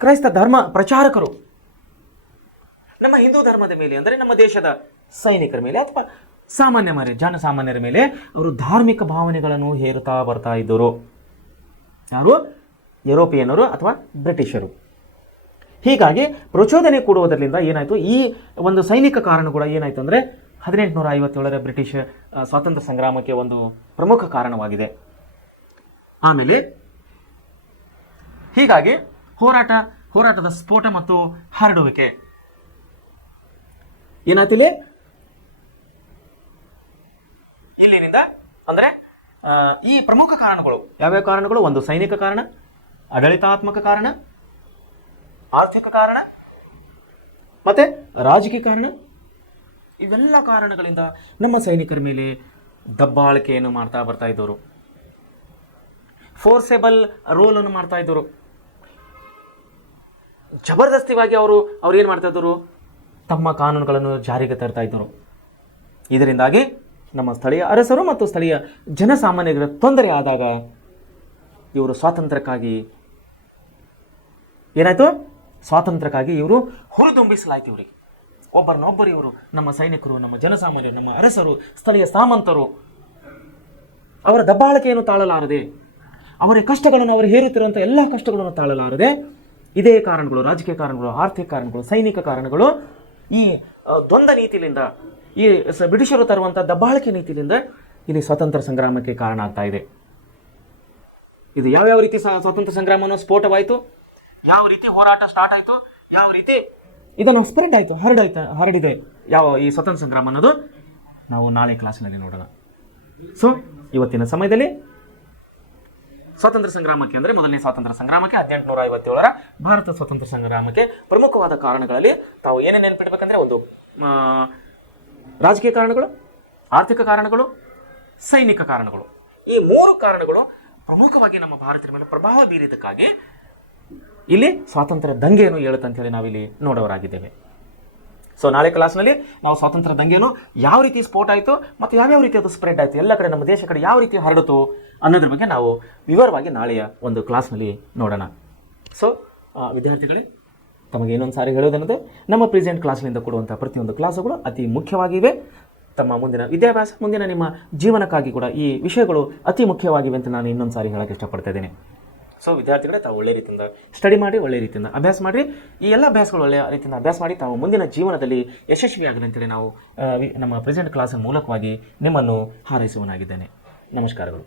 ಕ್ರೈಸ್ತ ಧರ್ಮ ಪ್ರಚಾರಕರು ನಮ್ಮ ಹಿಂದೂ ಧರ್ಮದ ಮೇಲೆ ಅಂದರೆ ನಮ್ಮ ದೇಶದ ಸೈನಿಕರ ಮೇಲೆ ಅಥವಾ ಜನಸಾಮಾನ್ಯರ ಮೇಲೆ ಅವರು ಧಾರ್ಮಿಕ ಭಾವನೆಗಳನ್ನು ಹೇರುತ್ತಾ ಬರ್ತಾ ಇದ್ದರು. ಯಾರು, ಯುರೋಪಿಯನ್ನರು ಅಥವಾ ಬ್ರಿಟಿಷರು. ಹೀಗಾಗಿ ಪ್ರಚೋದನೆ ಕೊಡುವುದರಿಂದ ಏನಾಯಿತು, ಈ ಒಂದು ಸೈನಿಕ ಕಾರಣ ಕೂಡ ಏನಾಯಿತು ಅಂದರೆ 1857ರ ಬ್ರಿಟಿಷ್ ಸ್ವಾತಂತ್ರ್ಯ ಸಂಗ್ರಾಮಕ್ಕೆ ಒಂದು ಪ್ರಮುಖ ಕಾರಣವಾಗಿದೆ. ಆಮೇಲೆ ಹೀಗಾಗಿ ಹೋರಾಟದ ಸ್ಫೋಟ ಮತ್ತು ಹರಡುವಿಕೆ ಏನಾಯ್ತು ಇಲ್ಲಿನಿಂದ ಅಂದರೆ ಈ ಪ್ರಮುಖ ಕಾರಣಗಳು ಯಾವ್ಯಾವ ಕಾರಣಗಳು? ಒಂದು ಸೈನಿಕ ಕಾರಣ, ಆಡಳಿತಾತ್ಮಕ ಕಾರಣ, ಆರ್ಥಿಕ ಕಾರಣ ಮತ್ತೆ ರಾಜಕೀಯ ಕಾರಣ. ಇವೆಲ್ಲ ಕಾರಣಗಳಿಂದ ನಮ್ಮ ಸೈನಿಕರ ಮೇಲೆ ದಬ್ಬಾಳಿಕೆಯನ್ನು ಮಾಡ್ತಾ ಬರ್ತಾ ಇದ್ದವರು, ಫೋರ್ಸೇಬಲ್ ರೋಲನ್ನು ಮಾಡ್ತಾ ಇದ್ದವರು, ಜಬರ್ದಸ್ತಿವಾಗಿ ಅವರು ಏನು ಮಾಡ್ತಾ ಇದ್ದರು, ತಮ್ಮ ಕಾನೂನುಗಳನ್ನು ಜಾರಿಗೆ ತರ್ತಾ ಇದ್ದರು. ಇದರಿಂದಾಗಿ ನಮ್ಮ ಸ್ಥಳೀಯ ಅರಸರು ಮತ್ತು ಸ್ಥಳೀಯ ಜನಸಾಮಾನ್ಯರ ತೊಂದರೆ ಆದಾಗ ಇವರು ಸ್ವಾತಂತ್ರ್ಯಕ್ಕಾಗಿ ಏನಾಯಿತು, ಸ್ವಾತಂತ್ರ್ಯಕ್ಕಾಗಿ ಇವರು ಹುರಿದುಂಬಿಸಲಾಯ್ತು. ಇವರಿಗೆ ಒಬ್ಬರನ್ನೊಬ್ಬರು ಇವರು ನಮ್ಮ ಸೈನಿಕರು, ನಮ್ಮ ಜನಸಾಮಾನ್ಯರು, ನಮ್ಮ ಅರಸರು, ಸ್ಥಳೀಯ ಸಾಮಂತರು ಅವರ ದಬ್ಬಾಳಿಕೆಯನ್ನು ತಾಳಲಾರದೆ, ಅವರ ಕಷ್ಟಗಳನ್ನು, ಅವರು ಹೇರುತ್ತಿರುವಂಥ ಎಲ್ಲ ಕಷ್ಟಗಳನ್ನು ತಾಳಲಾರದೆ, ಇದೇ ಕಾರಣಗಳು, ರಾಜಕೀಯ ಕಾರಣಗಳು, ಆರ್ಥಿಕ ಕಾರಣಗಳು, ಸೈನಿಕ ಕಾರಣಗಳು, ಈ ದ್ವಂದ್ವ ನೀತಿಯಿಂದ, ಈ ಬ್ರಿಟಿಷರು ತರುವಂಥ ದಬ್ಬಾಳಿಕೆ ನೀತಿಯಿಂದ ಇಲ್ಲಿ ಸ್ವಾತಂತ್ರ್ಯ ಸಂಗ್ರಾಮಕ್ಕೆ ಕಾರಣ ಆಗ್ತಾ ಇದೆ. ಇದು ಯಾವ್ಯಾವ ರೀತಿ ಸ್ವಾತಂತ್ರ್ಯ ಸಂಗ್ರಾಮವನ್ನು ಸ್ಫೋಟವಾಯಿತು, ಯಾವ ರೀತಿ ಹೋರಾಟ ಸ್ಟಾರ್ಟ್ ಆಯಿತು, ಯಾವ ರೀತಿ ಇದನ್ನು ಸ್ಪ್ರೆಡ್ ಆಯಿತು, ಹರಡಿದೆ ಯಾವ ಈ ಸ್ವಾತಂತ್ರ್ಯ ಸಂಗ್ರಾಮ ಅನ್ನೋದು ನಾವು ನಾಳೆ ಕ್ಲಾಸ್ನಲ್ಲಿ ನೋಡೋಣ. ಸೊ ಇವತ್ತಿನ ಸಮಯದಲ್ಲಿ ಸ್ವಾತಂತ್ರ್ಯ ಸಂಗ್ರಾಮಕ್ಕೆ ಅಂದರೆ ಮೊದಲನೇ ಸ್ವಾತಂತ್ರ್ಯ ಸಂಗ್ರಾಮಕ್ಕೆ 1857ರ ಭಾರತ ಸ್ವಾತಂತ್ರ್ಯ ಸಂಗ್ರಾಮಕ್ಕೆ ಪ್ರಮುಖವಾದ ಕಾರಣಗಳಲ್ಲಿ ತಾವು ಏನೇನು ನೆನಪಿಡಬೇಕಂದ್ರೆ, ಒಂದು ರಾಜಕೀಯ ಕಾರಣಗಳು, ಆರ್ಥಿಕ ಕಾರಣಗಳು, ಸೈನಿಕ ಕಾರಣಗಳು. ಈ 3 ಕಾರಣಗಳು ಪ್ರಮುಖವಾಗಿ ನಮ್ಮ ಭಾರತದ ಮೇಲೆ ಪ್ರಭಾವ ಬೀರಿದ್ದಕ್ಕಾಗಿ ಇಲ್ಲಿ ಸ್ವಾತಂತ್ರ್ಯ ದಂಗೆಯನ್ನು ಹೇಳುತ್ತಂತೇಳಿ ನಾವಿಲ್ಲಿ ನೋಡೋರಾಗಿದ್ದೇವೆ. ಸೊ ನಾಳೆ ಕ್ಲಾಸ್ನಲ್ಲಿ ನಾವು ಸ್ವಾತಂತ್ರ್ಯ ದಂಗೆಯನ್ನು ಯಾವ ರೀತಿ ಸ್ಫೋಟ ಆಯಿತು ಮತ್ತು ಯಾವ್ಯಾವ ರೀತಿ ಅದು ಸ್ಪ್ರೆಡ್ ಆಯಿತು, ಎಲ್ಲ ಕಡೆ ನಮ್ಮ ದೇಶ ಕಡೆ ಯಾವ ರೀತಿ ಹರಡಿತು ಅನ್ನೋದ್ರ ಬಗ್ಗೆ ನಾವು ವಿವರವಾಗಿ ನಾಳೆಯ ಒಂದು ಕ್ಲಾಸ್ನಲ್ಲಿ ನೋಡೋಣ. ಸೊ ವಿದ್ಯಾರ್ಥಿಗಳೇ, ತಮಗೆ ಇನ್ನೊಂದು ಸಾರಿ ಹೇಳೋದನ್ನೋದು, ನಮ್ಮ ಪ್ರೆಸೆಂಟ್ ಕ್ಲಾಸ್ನಿಂದ ಕೊಡುವಂಥ ಪ್ರತಿಯೊಂದು ಕ್ಲಾಸುಗಳು ಅತಿ ಮುಖ್ಯವಾಗಿವೆ. ತಮ್ಮ ಮುಂದಿನ ವಿದ್ಯಾಭ್ಯಾಸ, ಮುಂದಿನ ನಿಮ್ಮ ಜೀವನಕ್ಕಾಗಿ ಕೂಡ ಈ ವಿಷಯಗಳು ಅತಿ ಮುಖ್ಯವಾಗಿವೆ ಅಂತ ನಾನು ಇನ್ನೊಂದು ಸಾರಿ ಹೇಳೋಕ್ಕೆ ಇಷ್ಟಪಡ್ತಾ ಇದ್ದೇನೆ. ಸೊ ವಿದ್ಯಾರ್ಥಿಗಳೇ, ತಾವು ಒಳ್ಳೆ ರೀತಿಯಿಂದ ಸ್ಟಡಿ ಮಾಡಿ, ಒಳ್ಳೆ ರೀತಿಯಿಂದ ಅಭ್ಯಾಸ ಮಾಡಿ. ಈ ಎಲ್ಲ ಅಭ್ಯಾಸಗಳು ಒಳ್ಳೆಯ ರೀತಿಯಿಂದ ಅಭ್ಯಾಸ ಮಾಡಿ ತಾವು ಮುಂದಿನ ಜೀವನದಲ್ಲಿ ಯಶಸ್ವಿಯಾಗಲಿ ಅಂತೇಳಿ ನಾವು ನಮ್ಮ ಪ್ರೆಸೆಂಟ್ ಕ್ಲಾಸಿನ ಮೂಲಕವಾಗಿ ನಿಮ್ಮನ್ನು ಹಾರೈಸುವನಾಗಿದ್ದೇನೆ. ನಮಸ್ಕಾರಗಳು.